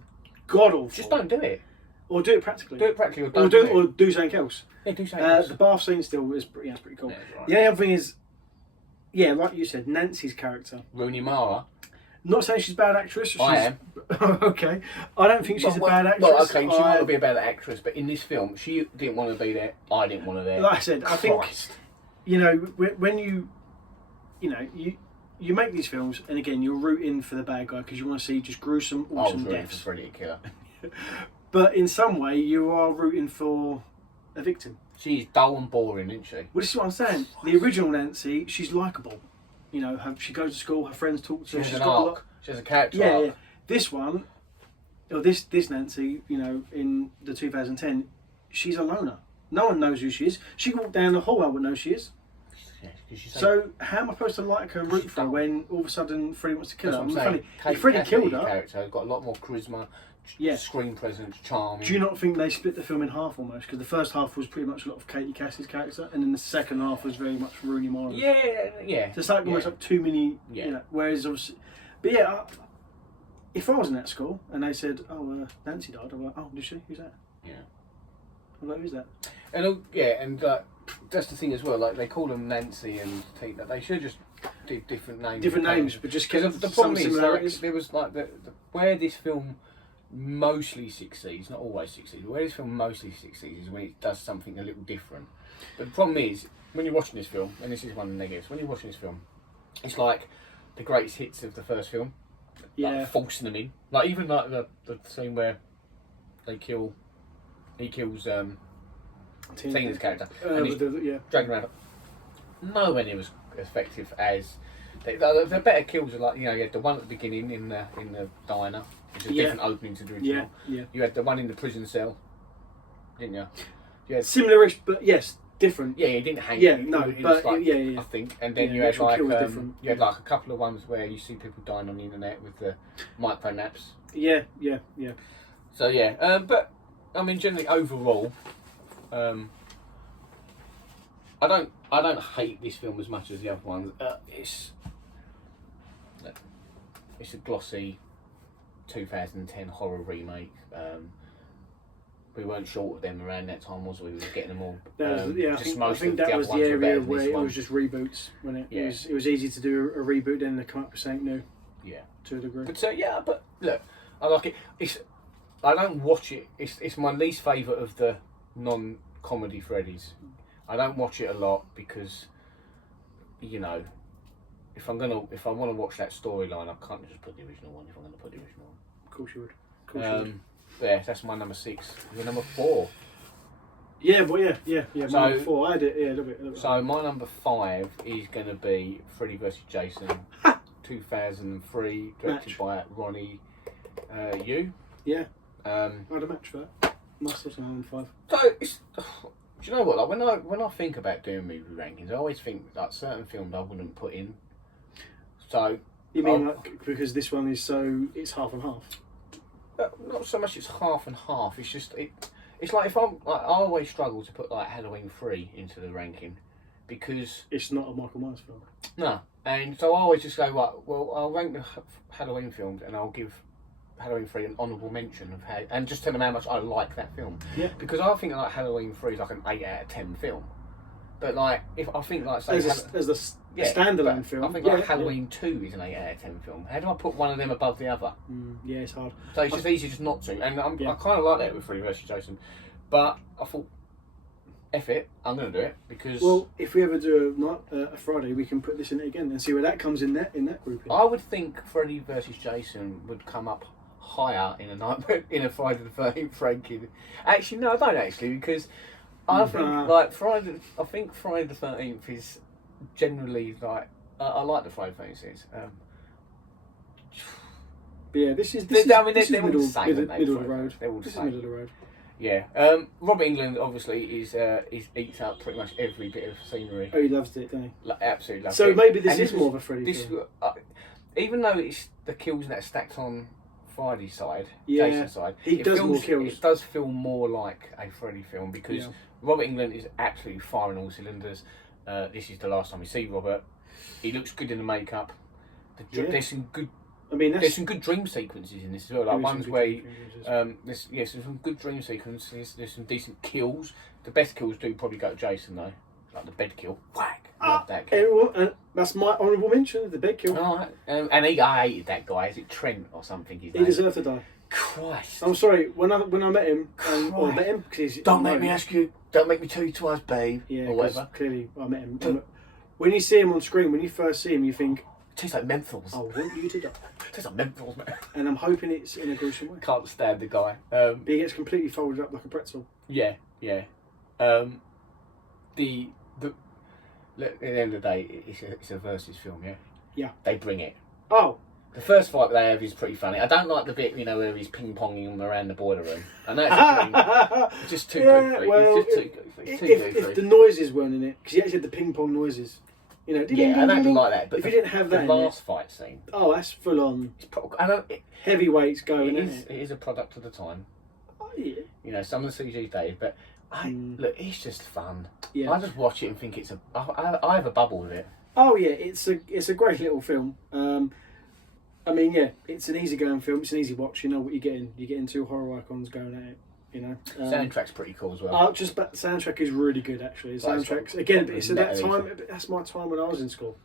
god awful. just don't do it. Or do it practically. Do it practically, or Or don't do something else. Yeah, do something else. The bath scene still is pretty. That's pretty cool. Yeah, it's right. The only other thing is, yeah, like you said, Nancy's character. Rooney Mara. Not saying she's a bad actress. I am. Okay. I don't think she's a bad actress. Well, okay, she might not be a bad actress, but in this film, she didn't want to be there. I didn't want her there. Like I said, I think Christ. when you make these films, and again, you're rooting for the bad guy because you want to see just gruesome, I was awesome rooting for deaths. Freddy the Killer. But in some way, you are rooting for a victim. She's dull and boring, isn't she? Well, this is what I'm saying. The original Nancy, she's likable. You know, she goes to school, her friends talk to She her. has She's an got a lot. arc. She has a character Yeah, arc. yeah. This one, or this Nancy, in the 2010, she's a loner. No one knows who she is. She can walk down the hall, I wouldn't know who she is. Yeah, 'cause she's So how am I supposed to like her, root for her, when all of a sudden Freddy wants to kill That's her? what I'm I mean, saying. funny, if Freddy Cassidy's killed her, character has got a lot more charisma, Yeah. screen presence, charming. do you not think they split the film in half almost? Because the first half was pretty much a lot of Katie Cassidy's character, and then the second half was very much Rooney Mara. Yeah. So it's like almost like too many, Yeah. whereas obviously, but yeah, if I was in that school and they said, oh, Nancy died, I'm like, oh, did she? Who's that? Yeah. I'm like, who's that? And that's the thing as well. Like they call them Nancy and Tina. They should just do different names. Different names, but just kept Because the some problem is, similarities. there was like where this film mostly succeeds, not always succeeds. Where this film mostly succeeds is when it does something a little different. But the problem is, when you're watching this film, and this is one of the negatives, when you're watching this film, it's like the greatest hits of the first film. Yeah. Like forcing them in. Like even like the scene where he kills Tina's character and he's dragging around. Nowhere near as effective as the better kills are like you had the one at the beginning in the diner, which is a different opening to the original. Yeah. You had the one in the prison cell, didn't you? You had, Similar-ish, but yes, different. yeah, you didn't hang. Yeah, it, no, it but was like, yeah. I think, and then Yeah, you the had actual like kill was different. you had like a couple of ones where you see people dying on the internet with the micro naps. Yeah. So yeah, but I mean, generally overall, I don't hate this film as much as the other ones. It's a glossy 2010 horror remake. We weren't short of them around that time, was we? We were getting them all. I think that was the area where it was just reboots. When it was easy to do a reboot, then they come up with something new. Yeah. To a degree. But look, I like it. I don't watch it. It's my least favourite of the non-comedy Freddys. I don't watch it a lot because, if I want to watch that storyline, I can't just put the original one. If I'm going to put the original one, Of course you would. Of course you would. yeah, that's my number 6. Your number 4. Yeah, but yeah. So- Number 4, I had it. Yeah, a little bit. So my number 5 is going to be Freddy vs Jason, 2003, directed Match. by Ronnie Yu. Yeah, Um, I had a match for that. Must have some 5. so it's Do you know what? Like when I think about doing movie rankings, I always think like certain films I wouldn't put in. So You mean like because this one is it's half and half? not so much. It's half and half. It's just It's like if I always struggle to put like Halloween 3 into the ranking because It's not a Michael Myers film. no, and so I always just go right. Well, I'll rank the Halloween films and I'll give Halloween 3 an honourable mention of and just tell them how much I like that film. Yeah. Because I think like Halloween 3 is like an 8 out of 10 film. But like if I think like say As a standalone film. I think like Halloween 2 is an 8 out of 10 film. How do I put one of them above the other? Yeah, it's hard. So it's just easy just not to. And I kind of like that with Freddy vs Jason. But I thought, F it, I'm going to do it because... Well, if we ever do a Friday, we can put this in it again and see where that comes in that grouping. I would think Freddy vs Jason would come up higher in a Friday the 13th ranking. Actually, no, I don't actually, because I think like Friday the 13th is generally like I like the Friday the 13th series. But yeah, this is they're middle all the same, of aren't the they? road. They're all the This is same. middle of the road. Yeah. Robert Englund obviously is eats up pretty much every bit of scenery. Oh, he loves it, doesn't he? Like, absolutely loves So it. maybe this And is more of a Freddy film. Even though it's the kills that are stacked on Friday's side, Yeah, Jason's side, he does more kills. It does feel more like a Freddy film because Robert Englund is absolutely firing all cylinders. This is the last time we see Robert. He looks good in the makeup. There's some good. There's some good dream sequences in this as well. Like ones where there's some good dream sequences. There's some decent kills. The best kills do probably go to Jason though, like the bed kill. Whack! Love that kill. That's my honourable mention. The bed kill. Oh, and I hated that guy. Is it Trent or something? He deserved to die. Christ! I'm sorry. When I met him, or met him because don't make me ask you. Don't make me tell you twice, babe. Yeah, or whatever. Clearly, I met him. When you see him on screen, when you first see him, you think, it tastes like menthols. I want you to die. It tastes like menthols, man. And I'm hoping it's in a gruesome way. Can't stand the guy. But he gets completely folded up like a pretzel. Yeah. At the end of the day, it's a versus film, yeah? Yeah. They bring it. Oh. The first fight they have is pretty funny. I don't like the bit, where he's ping-ponging them around the boiler room. I know it's just too goofy. Well, it's just too goofy. It's too goofy. If the noises weren't in it, because he actually had the ping-pong noises. I don't like that. But if you didn't have that the last fight scene. Oh, that's full on. Heavyweights going, it is a product of the time. Oh, yeah. Some of the CG's days, but look, it's just fun. Yeah. I just watch it and think I have a bubble with it. Oh yeah, it's a great little film. It's an easygoing film. It's an easy watch. You know what you're getting. You're getting two horror icons going at it. Soundtrack's pretty cool as well. The soundtrack is really good actually. The soundtracks again. It's at that time. That's my time when I was in school.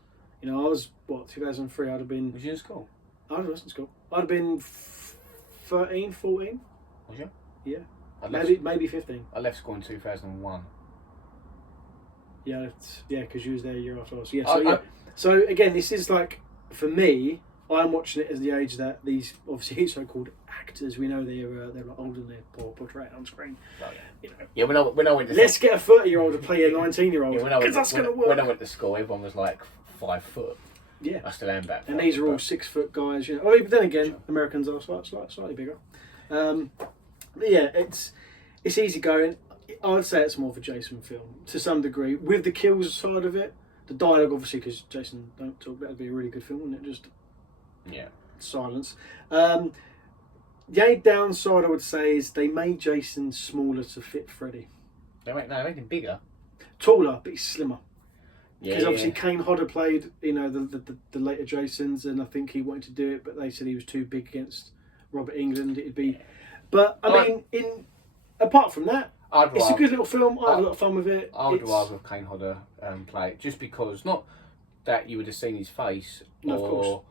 I was 2003. I'd have been. Was you in school? I was in school. I'd have been 13, 14. Was you? Yeah. Maybe 15. I left school in 2001. Yeah, because you was there a year after I was. Yeah. So again, this is like for me. I'm watching it as the age that these obviously so-called actors, we know they're like older than they're portrayed on screen. Oh, yeah. When I went to let's get a 30-year-old to play a 19-year-old because that's going to work. When I went to school, everyone was like 5 foot. Yeah, I still am back. And these are all 6 foot guys. But then again, Americans are slightly bigger. But yeah, it's easy going. I'd say it's more of a Jason film to some degree, with the kills side of it. The dialogue, obviously, because Jason don't talk. That'd be a really good film, wouldn't it? Just silence. The only downside I would say is they made Jason smaller to fit Freddy. They made him bigger, taller, but he's slimmer. Yeah, because obviously Kane Hodder played, the later Jasons, and I think he wanted to do it, but they said he was too big against Robert Englund. It'd be, but apart from that, it's a good little film. I had a lot of fun with it. I would rather Kane Hodder play it, just because not that you would have seen his face, or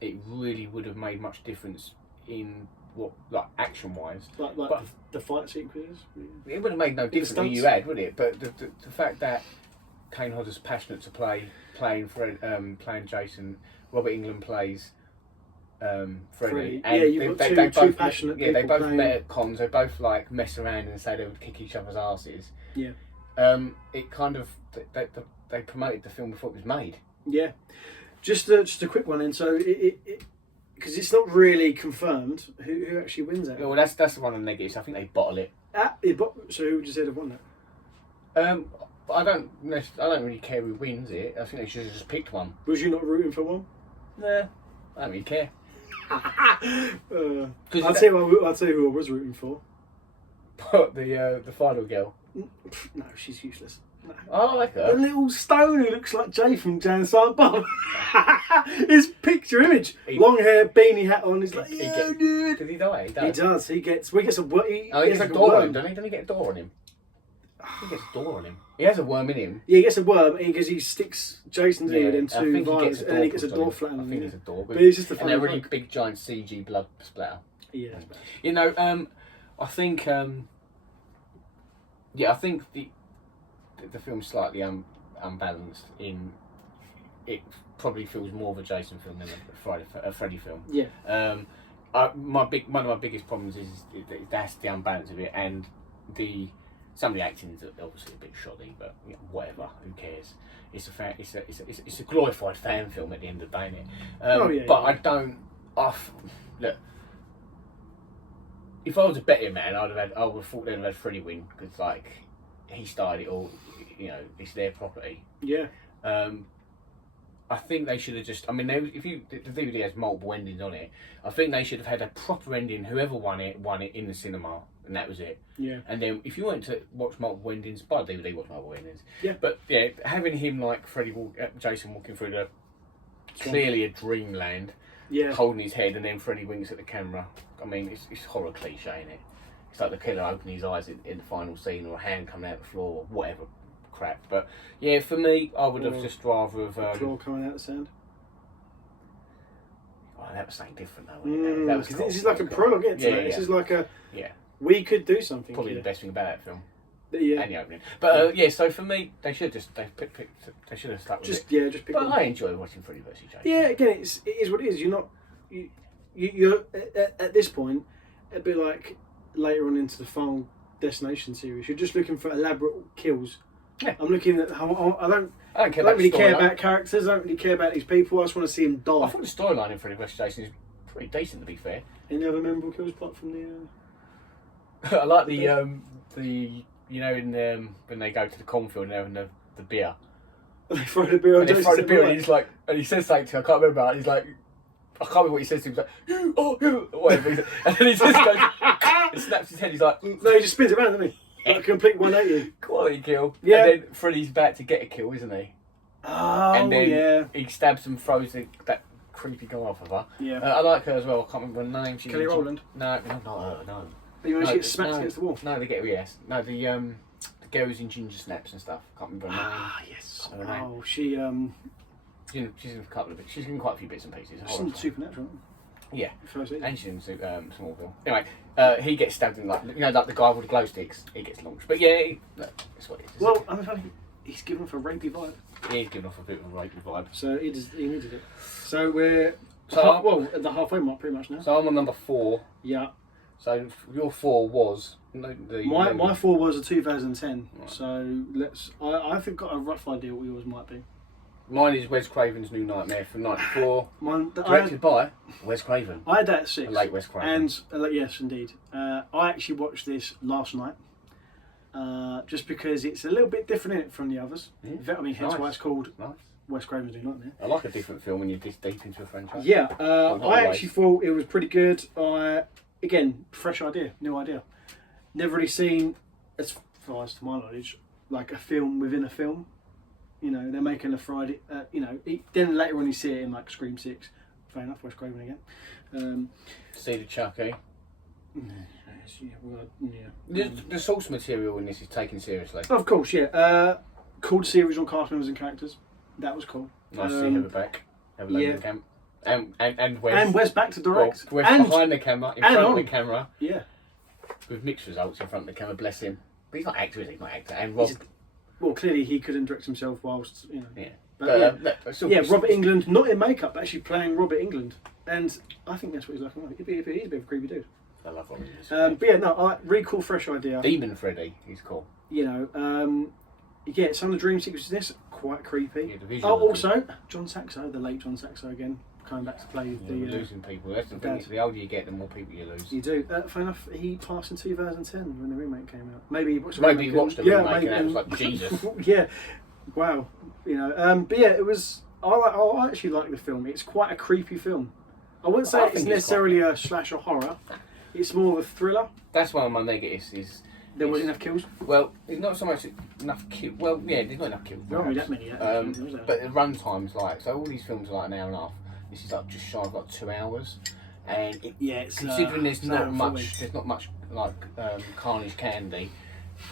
it really would have made much difference in what, like action wise, but the fight sequences. It would have made no difference who you had, would it? But the fact that Kane Hodder's passionate to playing Jason, Robert Englund plays Freddy. And you've got two passionate people. They both playing. met at cons. They both like mess around and say they would kick each other's asses. Yeah. It kind of they promoted the film before it was made. Yeah. Just a quick one, and so because it's not really confirmed who actually wins it. Yeah, well, that's one of the negatives. I think they bottle it. So who would you say have won that? I don't really care who wins it. I think they should have just picked one. Was you not rooting for one? Nah, I don't really care. I'll tell you who I was rooting for. But the final girl. No, she's useless. No. Oh, I like The her. little stone who looks like Jay from Jan Silent Bob. His picture image. Long hair, beanie hat on. He's like, yeah, dude. Did he die? He does. He gets a worm. He gets a door on him, doesn't he? Doesn't he get a door on him? He gets a door on him. He has a worm in him. Yeah, he gets a worm because he sticks Jason's ear in I two think violets and then he gets a door flat on I him. think it's a door. But it's just a and funny a really bloke. big giant CG blood splatter. Yeah, that's bad. You know, I think I think the film's slightly unbalanced in it probably feels more of a Jason film than a Freddy film. Yeah. One of my biggest problems is that's the unbalance of it, and some of the acting is obviously a bit shoddy, but you know, whatever, who cares? It's a glorified fan film at the end of the day, innit? Look. If I was a betting man, I would have thought they'd have had Freddy win because like he started it all. You know, it's their property. Yeah. I think they should have just. I mean, the DVD has multiple endings on it. I think they should have had a proper ending. Whoever won it in the cinema, and that was it. Yeah. And then if you want to watch multiple endings, buy a DVD, watch multiple endings. Yeah. But yeah, having him like Jason walking through the clearly a dreamland, Yeah. holding his head, and then Freddy winks at the camera. I mean, it's horror cliche, isn't it? It's like the killer opening his eyes in the final scene, or a hand coming out the floor, or whatever crap. But yeah, for me, I would have just rather have. Claw coming out of the sand. Oh, that was something different, though. Wasn't it? That was cool. This is like a prologue, isn't it? This is like a. Yeah. We could do something. Probably the best thing about that film. Yeah. And the opening. But yeah, so for me, they should have stuck with it. Just pick But one. I enjoy watching Freddy vs. Jason. Yeah, again, it is what it is. You're not. You're at this point, a bit like later on into the Final Destination series. You're just looking for elaborate kills. Yeah. I'm looking at how I don't care really care storyline. about characters. I don't really care about these people. I just want to see them die. I thought the storyline in Freddy vs. Jason is pretty decent, to be fair. Any other memorable kills apart from the? I like the you know when they go to the cornfield and they're having the beer. They throw the beer on And they throw the Jason. beer and he's like, and he says something to him, I can't remember. He's like, I can't remember what he says to him. He's like, you, whatever. And then he just goes and snaps his head. He's like, No, he just spins around, doesn't he? Like a complete 180. quality kill. Yeah. And then Freddy's about to get a kill, isn't he? Oh, And then yeah. he stabs and throws that creepy guy off of her. Yeah. I like her as well. I can't remember her name. Kelly Rowland? No, not her. No. But you actually get smacked against the wall. No, they get yes. No, the girl who's in Ginger Snaps and stuff. Can't remember her name. Ah, yes. Can't remember her name. Oh, she She's in a couple of bits. She's in quite a few bits and pieces. she's in Supernatural. Yeah. First season. And she's in Smallville. Anyway, he gets stabbed in like like the guy with the glow sticks. He gets launched. But yeah, that's what it is. Well, I'm funny. He's given off a rapey vibe, He's giving off a bit of a rapey vibe. so he needed it. So we're So at the halfway mark pretty much now. So I'm on number 4. Yeah, So your 4 was my 4 was a 2010. Right. So I think got a rough idea what yours might be. Mine is Wes Craven's New Nightmare from '94, Mine, directed by Wes Craven. I had that at 6. The late Wes Craven. And yes, indeed. I actually watched this last night. Just because it's a little bit different in it from the others. Yeah. I mean, hence Nice. why it's called Nice. Wes Craven's New Nightmare. I like a different film when you're this deep into a franchise. Yeah, not I always. actually thought it was pretty good. Again, fresh idea, new idea. Never really seen, as far as to my knowledge, like a film within a film. You know, they're making a Friday. Then later on you see it in like Scream 6. Fair enough, Wes Craven again. See the Chucky. Yeah. The source material in this is taken seriously. Of course, yeah. Called series on cast members and characters. That was cool. Nice to see Heather back. Heather yeah. the camp. And Wes. And Wes back to direct. Wes and behind the camera, in and front on. of the camera, yeah. with mixed results in front of the camera. Bless him. But he's not actor, is he? He's not actor. And Rob. Well, clearly he couldn't direct himself whilst Yeah. But, But still- yeah, Robert England, not in makeup, but actually playing Robert England, and I think that's what he's like. He's a bit of a creepy dude. I love Robin Williams. But yeah, no, really cool, fresh idea. Demon Freddy, he's cool. Yeah, some of the dream sequences in this quite creepy. Yeah, the visual. Oh, also John Saxo, the late John Saxo again, coming back to play We're losing people. That's the dad. thing. The older you get, the more people you lose. You do. Fair enough. He passed in 2010 when the remake came out. Maybe he watched. Maybe he watched the remake and it was like Jesus. Yeah. Wow. You know. But yeah, it was. I actually like the film. It's quite a creepy film. I wouldn't say it's necessarily a slasher horror. It's more of a thriller. That's one of my negatives. Is there wasn't enough kills? Well, it's not so much enough kills. Well, yeah, there's not enough kills. Not really that many. But the run time's like, so all these films are like an hour and a half. This is like just shy of like 2 hours, and it's considering there's not much like Carnage candy.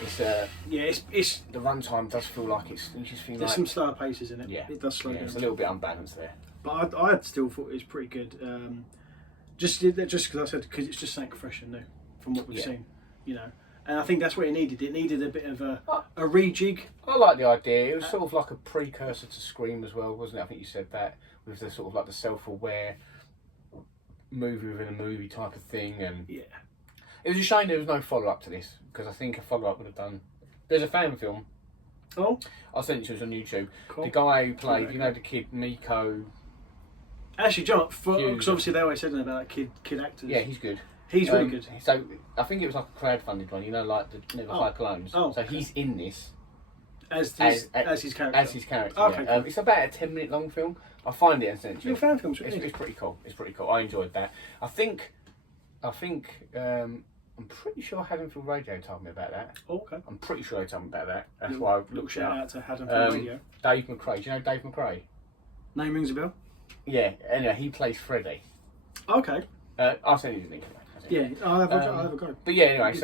It's the run time does feel like it's. You just feel there's like some slower paces in it. Yeah, it does slow down. It's a little bit unbalanced there. But I still thought it was pretty good. Just because I said because it's just something fresh and new from what we've seen, you know. And I think that's what it needed. It needed a bit of a rejig. I like the idea. It was sort of like a precursor to Scream as well, wasn't it? I think you said that with the sort of like the self-aware movie within a movie type of thing. And yeah, it was a shame there was no follow-up to this because I think a follow-up would have done. There's a fan film. Oh, I'll send it to us on YouTube. Cool. The guy who played, you know, the kid Miko. Actually, John, because obviously they always said that about kid actors. Yeah, he's good. He's really good. So I think it was like a crowdfunded one, you know, like the Never Fire Clones. Oh, so he's in this as his character. As his character. Okay, yeah. cool. It's about a 10-minute long film. I find it essential. Your fan films, really? It's pretty cool. It's pretty cool. I enjoyed that. I think. I'm pretty sure Haddonfield Radio told me about that. Oh, okay. I'm pretty sure they told me about that. That's why I looked shout it up. out to Haddonfield Radio. Dave McRae. Do you know Dave McRae? Name rings a bell. Yeah. Anyway, he plays Freddy. Okay. I'll send you the link. Yeah, I'll have a go. But yeah, anyway,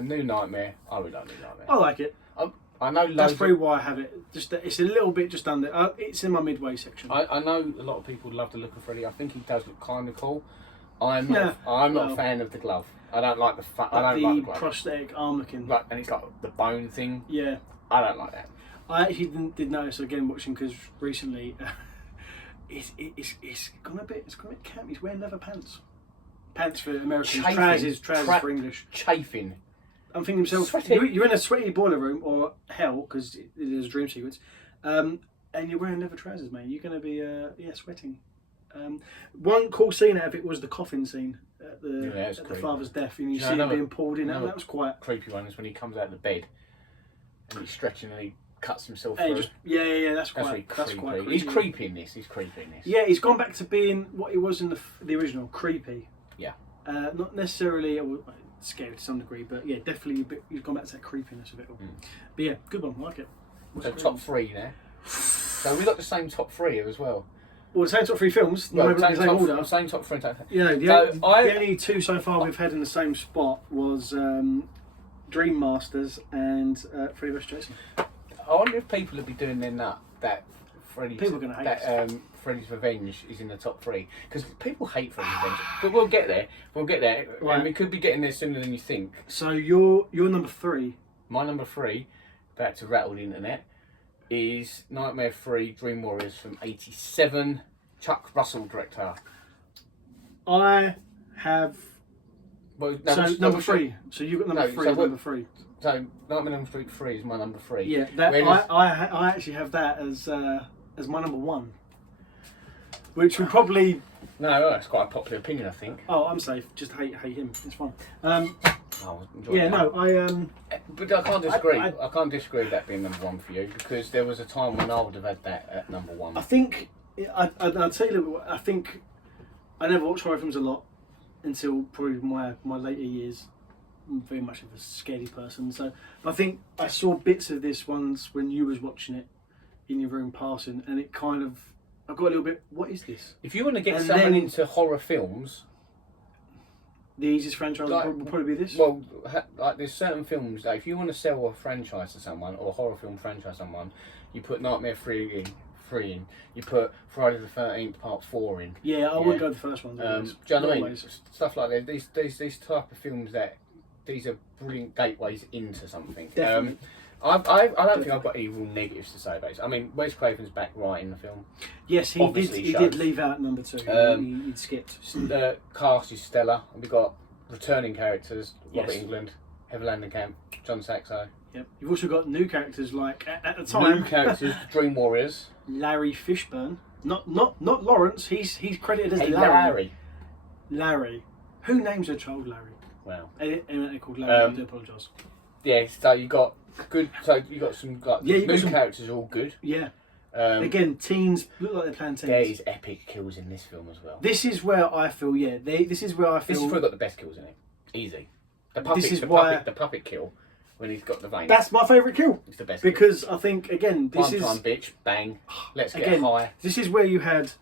New Nightmare. I really like New Nightmare. I like it. I know that's probably why I have it. Just that it's a little bit just under. It's in my midway section. I know a lot of people love the look of Freddy. I think he does look kind of cool. I'm not a fan of the glove. I don't like the I don't like the glove. Prosthetic arm looking. Like, and it's like the bone thing. Yeah. I don't like that. I actually did notice again watching because recently, it's gone a bit camp. He's wearing leather pants. Pants for Americans, trousers for English. Chafing. I'm thinking to myself, you're in a sweaty boiler room or hell because it is a dream sequence, and you're wearing leather trousers, mate. You're going to be sweating. One cool scene out of it was the coffin scene at the father's death, and you see him being pulled in. That was quite creepy. One is when he comes out of the bed and he's stretching and he cuts himself through. That's quite creepy. He's creepy in this. Yeah, he's gone back to being what he was in the original, creepy. Yeah. Not necessarily scary to some degree, but yeah, definitely he's gone back to that creepiness of it all. But yeah, good one. I like it. So top 3 now. So we got the same top 3 here as well. Well, the same top 3 films. Well, same top 3. Yeah, the only 2 so far we've had in the same spot was Dream Masters and Freddy vs Jason. I wonder if people would be doing their nut that Freddy's Revenge is in the top 3 because people hate Freddy's Revenge. But we'll get there. Right. And we could be getting there sooner than you think. So your number 3. My number 3, back to rattle the internet, is Nightmare 3 Dream Warriors from '87. Chuck Russell director. I have. Number 3. So you've got number 3. Number 3. So Nightmare on Elm Street 3 is my number 3. Yeah, I actually have that as my number 1, which would probably. No, that's quite a popular opinion, I think. Oh, I'm safe. Just hate him. It's fine. But I can't disagree. I can't disagree with that being number 1 for you because there was a time when I would have had that at number 1. I think I'll tell you. I think I never watched horror films a lot until probably my later years. I'm very much of a scaredy person, so I think I saw bits of this once when you was watching it in your room passing, and it kind of I got a little bit. What is this? If you want to get someone into horror films. The easiest franchise will probably be this. Well, like there's certain films that if you want to sell a franchise to someone or a horror film franchise to someone, you put Nightmare 3 in. You put Friday the 13th Part 4 in. Yeah, I would go the first one. Do you know what I mean? Stuff like that. These type of films that these are brilliant gateways into something. Definitely. I don't think I've got any real negatives to say about it. I mean, Wes Craven's back right in the film. Yes, he did leave out number 2. He'd skipped. The cast is stellar. We've got returning characters: Robert Englund, Heather Langenkamp, John Saxo. Yep. You've also got new characters like at the time. New characters, Dream Warriors. Larry Fishburne. Not Lawrence. He's credited as Hey, Larry. Larry. Who names their child Larry? Wow. Anyone called Larry? I do apologise. Yeah, so you got good. So you got some like Yeah, you got new some- characters, are all good. Yeah. Again, teens look like they're playing teens. There is epic kills in this film as well. This is where I feel. Yeah. This is where I feel. This is where got the best kills in it. Easy. The puppet. This is the why- puppet. The puppet kill when he's got the vein. That's my favourite kill It's the best. because I think again this Prime is time, bitch. Bang. Let's get again high. this is where you had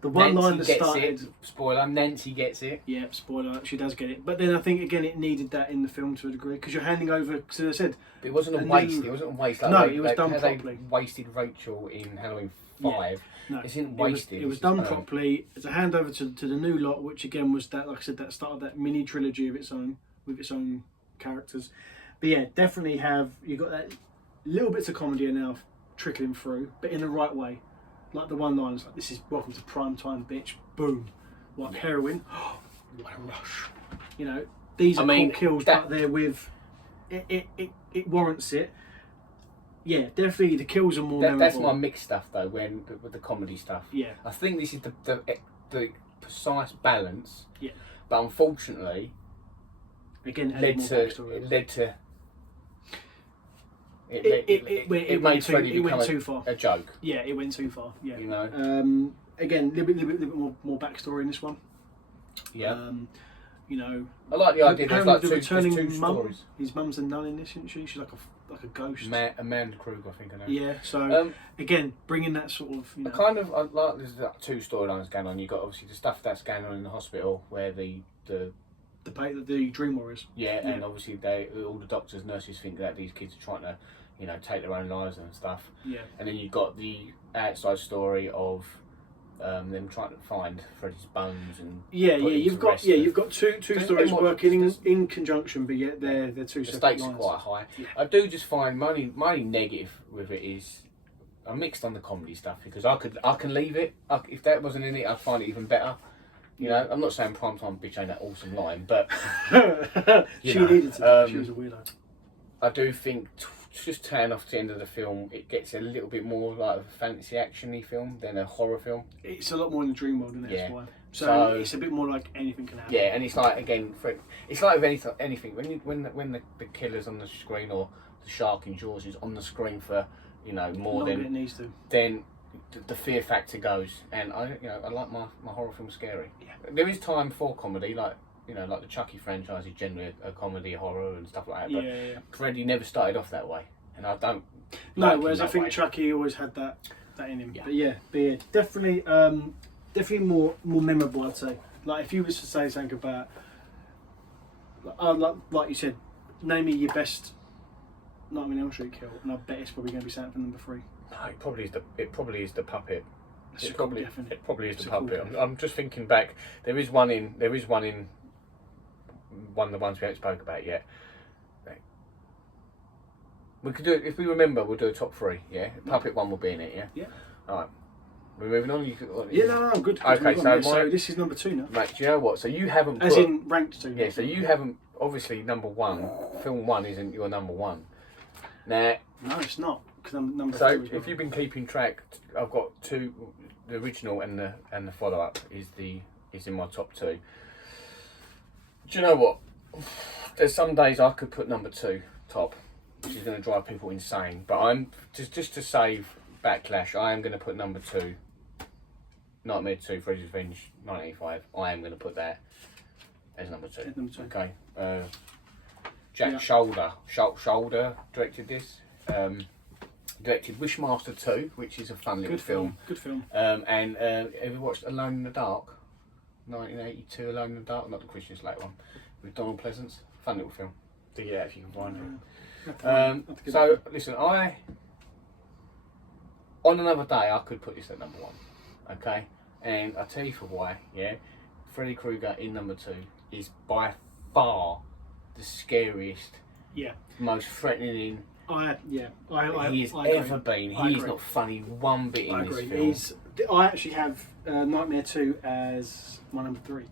the one Nancy line that gets started. it. Spoiler: Nancy gets it. Yeah, spoiler. She does get it, but then I think again it needed that in the film to a degree because you're handing over. Because as I said, But it wasn't a And waste. then- It wasn't a waste. Like No, they, it was done how properly. They wasted Rachel in Halloween Yeah. 5. no, It isn't it wasted. was it's done just, properly. It's a handover to the new lot, which again was that, like I said, that started that mini trilogy of its own with its own characters. But yeah, definitely you got that little bits of comedy are now trickling through, but in the right way. Like the one line is like, "This is welcome to prime time, bitch." Boom, like heroin. What a rush! You know, these are cool kills, but they're with it warrants it. Yeah, definitely the kills are more memorable. That's my mixed stuff though. With the comedy stuff. Yeah. I think this is the precise balance. Yeah. But unfortunately, Again, it led to. It made Freddy it went become too far. a joke. Yeah, it went too far. Yeah. You know. Again, a little bit more backstory in this one. Yeah. You know, I like the idea. There's like the two returning mum. stories. His mum's a nun in this, isn't she? She's like a ghost. Amanda Kruger, I think. I know. Yeah. So Um, again, bringing that sort of. You know, I like there's like two storylines going on. You got obviously the stuff that's going on in the hospital where the Dream Warriors. yeah, Yeah. and obviously all the doctors, nurses think that these kids are trying to, you know, take their own lives and stuff. Yeah. And then you've got the outside story of them trying to find Freddy's bones and Yeah, put him you've to got rest. you've got two There's stories more- working there's- in conjunction, but yet they're two the separate stakes are lines. quite high. Yeah. I do just find my only negative with it is I'm mixed on the comedy stuff because I can leave it. If that wasn't in it, I'd find it even better. You know, I'm not saying primetime bitch ain't that awesome line, but She You know, needed to. She was a weirdo. I do think just turn off to the end of the film, it gets a little bit more like a fantasy action-y film than a horror film. It's a lot more in the dream world, isn't it? Yeah. That's why. So So- it's a bit more like anything can happen. Yeah, and it's like again, it's like with anything when the killer's on the screen or the shark in Jaws is on the screen for more Longer than it needs to. then the fear factor goes, and I like my horror film scary. Yeah. There is time for comedy, like like the Chucky franchise is generally a comedy horror and stuff like that. But Yeah. Freddy never started off that way, and I don't. No, like him whereas I that think way. Chucky always had that in him. Yeah. But yeah, definitely more memorable. I'd say. Like if you was to say something about, like you said, name me your best Nightmare on Elm Street kill, and I bet it's probably going to be something for number 3. No, it probably is the puppet. That's It a cool probably, definite. it probably is It's the a cool puppet. definite. I'm just thinking back. There is one in one of the ones we haven't spoke about yet. We could do it if we remember. We'll do a top 3. Yeah, the puppet one will be in it. Yeah. Yeah. All right. We're moving on. Yeah, no, I'm good. Okay, So this is number 2 now. Mate, do you know what? So you haven't put. As in ranked 2. Yeah. So you haven't. Obviously, number 1. Film 1 isn't your number 1. Now. No, it's not. Because I'm number So 3. if you've been keeping track, I've got 2. The original and the follow up is in my top 2. Do you know what? There's some days I could put number 2 top, which is going to drive people insane. But I'm just to save backlash, I am going to put number 2. Nightmare 2, Freddy's Revenge, 1985. I am going to put that as number 2. As number 2. Okay. Jack Yeah. Shoulder directed this. Directed Wishmaster 2, which is a fun little Good film. Good film. and have you watched Alone in the Dark? 1982 Alone in the Dark, not the Christian Slate one, with Donald Pleasance. Fun little film. Dig it out if you can find it. So listen, on another day I could put this at number 1, okay? And I'll tell you for why. Yeah, Freddy Krueger in number 2 is by far the scariest, Yeah. most threatening I he has agree. ever been. I He is agree. not funny one bit in I this agree. film. I actually have Nightmare 2 as my number 3.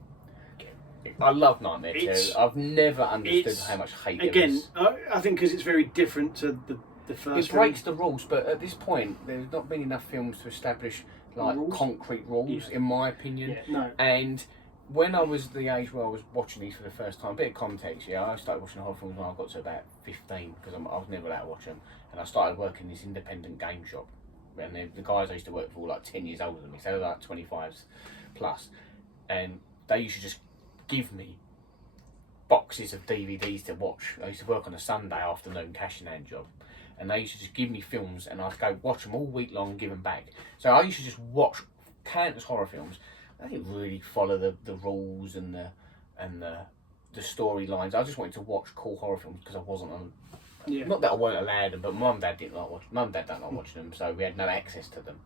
I love Nightmare 2. I've never understood it's- how much hate there Again, is. I think because it's very different to the first. It breaks the rules, but at this point, there's not been enough films to establish like Rules? concrete rules, in my opinion. Yeah, no. And when I was the age where I was watching these for the first time, a bit of context, yeah, I started watching horror films when I got to about 15 because I was never allowed to watch them, and I started working in this independent game shop, and the guys I used to work for were like 10 years older than me, so they were like 25s plus, and they used to just give me boxes of DVDs to watch. I used to work on a Sunday afternoon cash in hand job, and they used to just give me films, and I'd go watch them all week long and give them back. So I used to just watch countless horror films. I didn't really follow the rules and the storylines. I just wanted to watch cool horror films because I wasn't on. Yeah. Not that I weren't allowed them, but mum and dad didn't like watching. Mum and dad don't like watching them, so we had no access to them.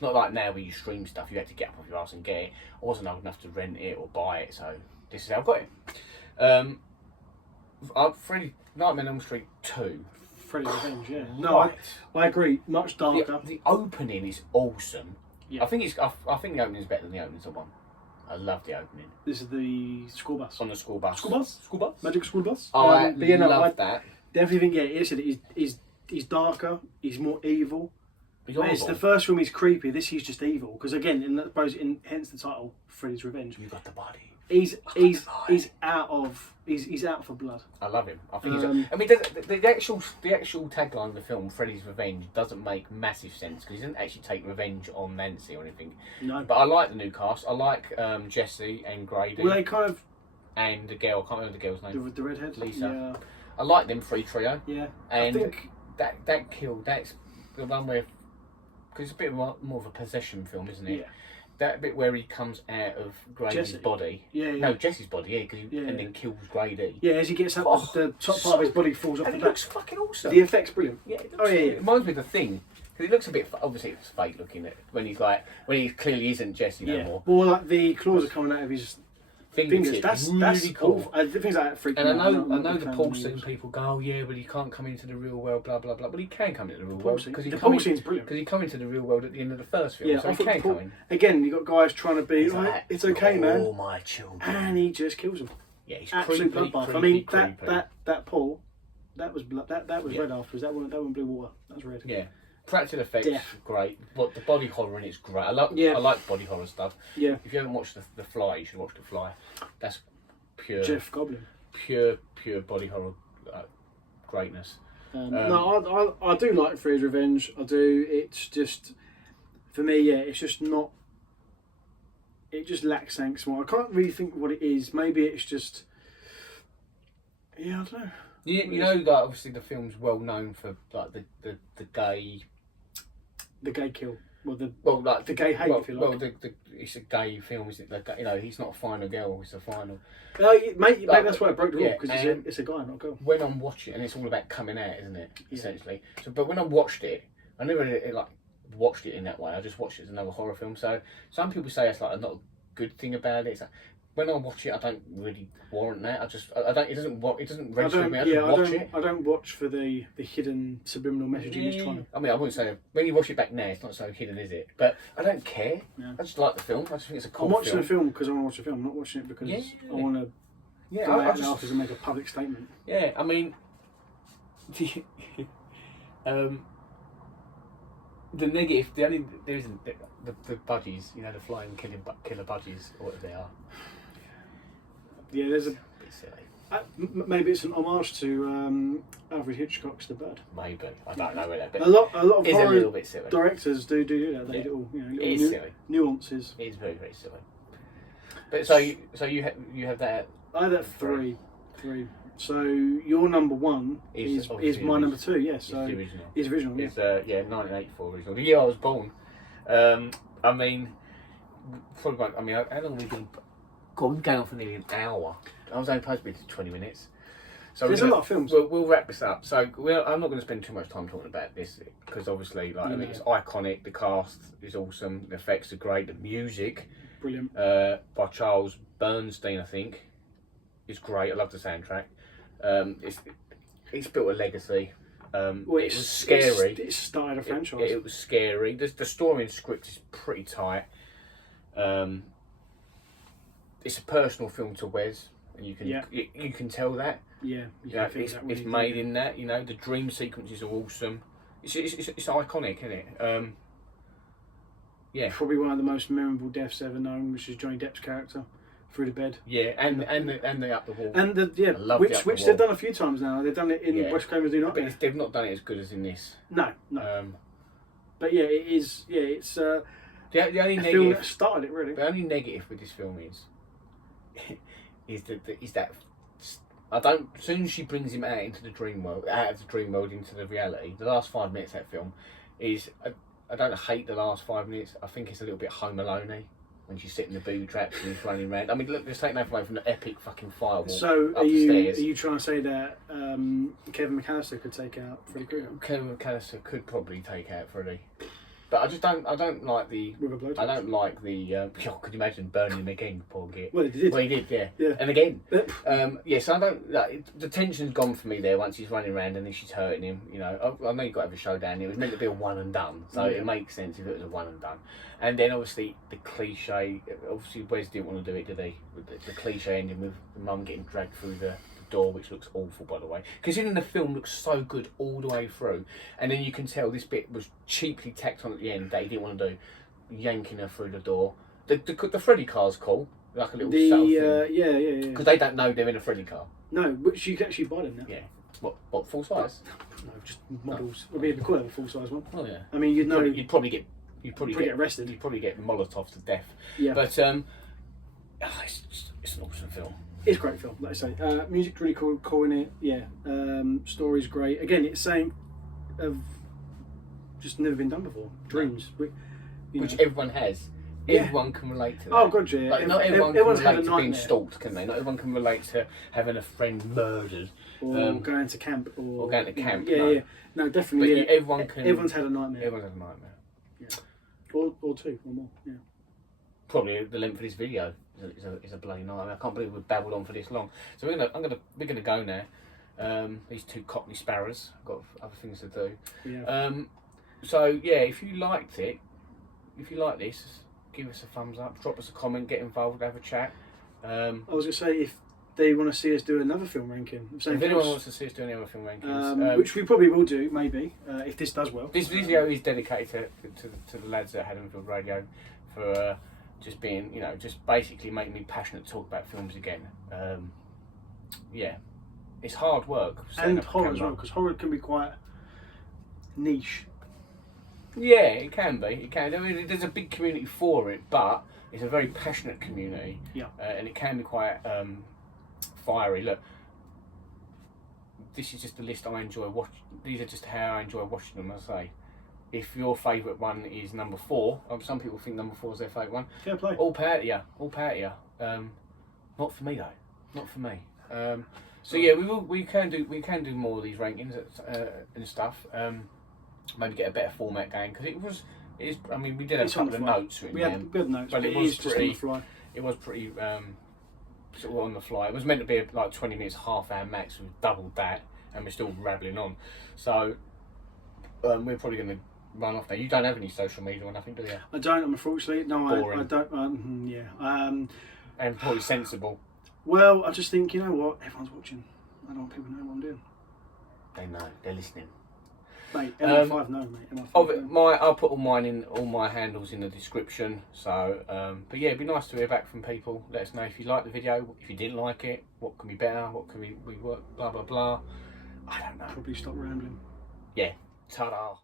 Not like now where you stream stuff, you had to get up off your ass and get it. I wasn't old enough to rent it or buy it, so this is how I got it. Freddy Nightmare on Elm Street 2. Freddy's Revenge, yeah. No, I agree. Much darker. The opening is awesome. Yeah. I think the opening is better than the opening of one. I love the opening. This is the school bus. On the school bus. School bus? School bus. Magic school bus. I But yeah, no, love that. definitely think, he's darker, he's more evil. He's Whereas horrible. the first film is creepy, this he's just evil. Because again, hence the title, Freddy's Revenge. You got the body. He's out for blood. I love him. I think Um, he's. I mean, the actual tagline of the film, Freddy's Revenge, doesn't make massive sense because he doesn't actually take revenge on Nancy or anything. No. But I like the new cast. I like Jesse and Grady Well, they kind of and the girl. I can't remember the girl's name. the redhead. Lisa. I like them three trio. Yeah. And I think that kill. That's the one where, because it's a bit more of a possession film, isn't it? yeah. That bit where he comes out of Grady's Jesse. body. Yeah, yeah. No, Jesse's body. Yeah, because Yeah, and yeah. then kills Grady. Yeah, as he gets up, Oh, the top part of his body falls off And the it back. looks fucking awesome. The effect's brilliant. Yeah, it looks, Oh, yeah, yeah. It reminds me of The Thing. Because it looks a bit, obviously it's fake looking, when he clearly isn't Jesse no Yeah. more. Well, like the claws are coming out of his fingers. That's really cool. awful. Things like that freak me And out. I I'm know not a the fan Paul of scene these. people go, oh yeah, but he can't come into the real world, blah blah blah. But he can come into the real Paul world scene. because he The come Paul in- scene's brilliant. because he come into the real world at the end of the first film, Yeah, so I he thought can Paul, come in. again, you got guys trying to be He's like, like, it's okay, man, all my children. and he just kills them. Yeah, he's Absolute creepy, bloodbath. creepy, I mean, creepy. that Paul, that was blood. That was Yeah. red afterwards. That one blue water. That was red. Yeah. Practical effects, Death. great. But the body horror in it's great. I like Yeah. I like body horror stuff. Yeah. If you haven't watched the Fly, you should watch The Fly. That's pure Jeff Goblin. pure body horror greatness. No, I do like Freddy's Revenge. I do. It's just, for me, yeah, it's just not. It just lacks something small. I can't really think what it is. Maybe it's just. Yeah, I don't know. You know that obviously the film's well known for like the gay. The gay kill. Like The gay hate, if you like. it's a gay film, isn't it? You know, he's not a final girl; it's a final. Maybe that's why I broke the rule, Yeah, because it's a guy, not a girl. When I'm watching, and it's all about coming out, isn't it? Yeah. Essentially. So, but when I watched it, I never like watched it in that way. I just watched it as another horror film. So some people say it's like not a good thing about it. It's like, when I watch it, I don't really warrant that. I don't. It doesn't register with me. I just watch it. I don't watch for the hidden subliminal messaging he's trying to. I mean, I wouldn't say when you watch it back now, it's not so hidden, is it? But I don't care. Yeah. I just like the film. I just think it's a cool I'm watching film. the film because I want to watch the film. I'm not watching it because Yeah. I want to Yeah, go I out just, afterwards and make a public statement. yeah. I mean, the negative. There isn't the budgies. You know, the flying killer budgies or whatever they are. Yeah, there's a. A bit silly. Maybe it's an homage to Alfred Hitchcock's The Bird. Maybe I don't know where that. But A lot of it's a horror little bit silly. directors do that. They Yeah. do little It is silly. nuances. It is very silly. But so you have that. I had that three. So your number one Is is obviously my the number two. Yes, It's so the original. it's original. Yeah. It's 1984 original. The year I was born. I mean, probably. How long have we been? God, we've been going on for nearly an hour. I was only supposed to be 20 minutes. So There's a lot of films. We'll wrap this up. So I'm not going to spend too much time talking about this because obviously, I mean, it's iconic. The cast is awesome. The effects are great. The music, Brilliant. by Charles Bernstein, I think, is great. I love the soundtrack. It's built a legacy. It was scary. It started a franchise. It was scary. The story and script is pretty tight. it's a personal film to Wes, and you can Yeah. you can tell that. Yeah, You know, feel it's that when it's you do made it. in that. You know, the dream sequences are awesome. It's iconic, isn't it? Yeah. Probably one of the most memorable deaths ever known, which is Johnny Depp's character through the bed. Yeah, and the up the wall. And I love which the up the they've wall. done a few times now. They've done it in Yeah. West Craven's Do Not. But they've not done it as good as in this. No. But yeah, it is. Yeah, it's The only a film that negative, started it really. the only negative with this film is that I don't. As soon as she brings him out into the dream world, out of the dream world into the reality, the last 5 minutes of that film is. I don't hate the last 5 minutes. I think it's a little bit Home Alone-y when she's sitting in the booby traps and he's running around. I mean, look, let's take nothing away from the epic fucking firewall. So up are the stairs. you trying to say that Kevin McAllister could take out Freddy Krueger Kevin McAllister could probably take out Freddy, but I just don't. I don't like the. with a blowtorch? I don't like the. Could you imagine burning him again, poor git? Well, he did. Well, he did, yeah. Yeah. And again. Yep. Yes, I don't. Like, the tension's gone for me there once he's running around and then she's hurting him. You know, I know you've got to have a showdown. It was meant to be a one and done, so Yeah. it makes sense if it was a one and done. And then obviously the cliche. Obviously, Wes didn't want to do it, did he? With the cliche ending with the mum getting dragged through the door, which looks awful, by the way. Considering the film looks so good all the way through, and then you can tell this bit was cheaply tacked on at the end that he didn't want to do, yanking her through the door. The Freddy car's cool, like a little subtle thing. Yeah. Because they don't know they're in a Freddy car. No, which you can actually buy them now. Yeah. What full size? No, just models. It'd be cool to have a full size one. Oh yeah. I mean, you'd know. You'd probably get arrested. You'd probably get Molotov to death. Yeah. But it's an awesome film. It's a great film, like I say. Music's really cool in it. Yeah. Story's great. Again, it's saying of just never been done before. Dreams, which Everyone has. Yeah. Everyone can relate to that. Oh god, yeah. Like, not everyone can everyone's had relate a to being nightmare. stalked, can they? Not everyone can relate to having a friend murdered. Or going to camp, or going to camp, Yeah, no. yeah. No, definitely. But Yeah. everyone can. Everyone's had a nightmare. Everyone's had a nightmare. Or two, or more. Yeah. Probably the length of this video is a bloody nightmare. I can't believe we've babbled on for this long. So we're gonna go now. These two Cockney sparrows. I've got other things to do. Yeah. So yeah, if you liked it, if you like this, give us a thumbs up, drop us a comment, get involved, have a chat. I was gonna say if they want to see us do another film ranking, If anyone wants to see us do any other film rankings, which we probably will do, maybe if this does well. this video is dedicated to the lads at Haddonfield Radio for just being, just basically making me passionate to talk about films again. Yeah, it's hard work. setting And up a horror as camera. well, because horror can be quite niche. Yeah, it can be. It can. I mean, there's a big community for it, but it's a very passionate community. Yeah. And it can be quite fiery. Look, this is just the list I enjoy watching. These are just how I enjoy watching them. I say, if your favourite one is number 4, some people think number 4 is their favourite one. Fair play. All power to you. All power to you. Not for me though. Not for me. So yeah, we can do more of these rankings and stuff. Maybe get a better format going because I mean, we did have It's a on couple the of fly. notes written We down. had notes, but but it it was is just on pretty- the fly. It was pretty sort of on the fly. It was meant to be like 20 minutes, half hour max. We've doubled that, and we're still rattling on. So we're probably going to run off now. You don't have any social media or nothing, do you? I don't, unfortunately. No, Boring. I don't. Yeah. And probably sensible. Well, I just think, you know what? Everyone's watching. I don't want people to know what I'm doing. They know. They're listening. Mate, MI5 no, mate. MI5 Of no. it, I'll put all my handles in the description. So, but yeah, it'd be nice to hear back from people. Let us know if you liked the video, if you didn't like it, what can be better, what can we work, blah blah blah. I don't know. Probably stop rambling. Yeah, ta-da.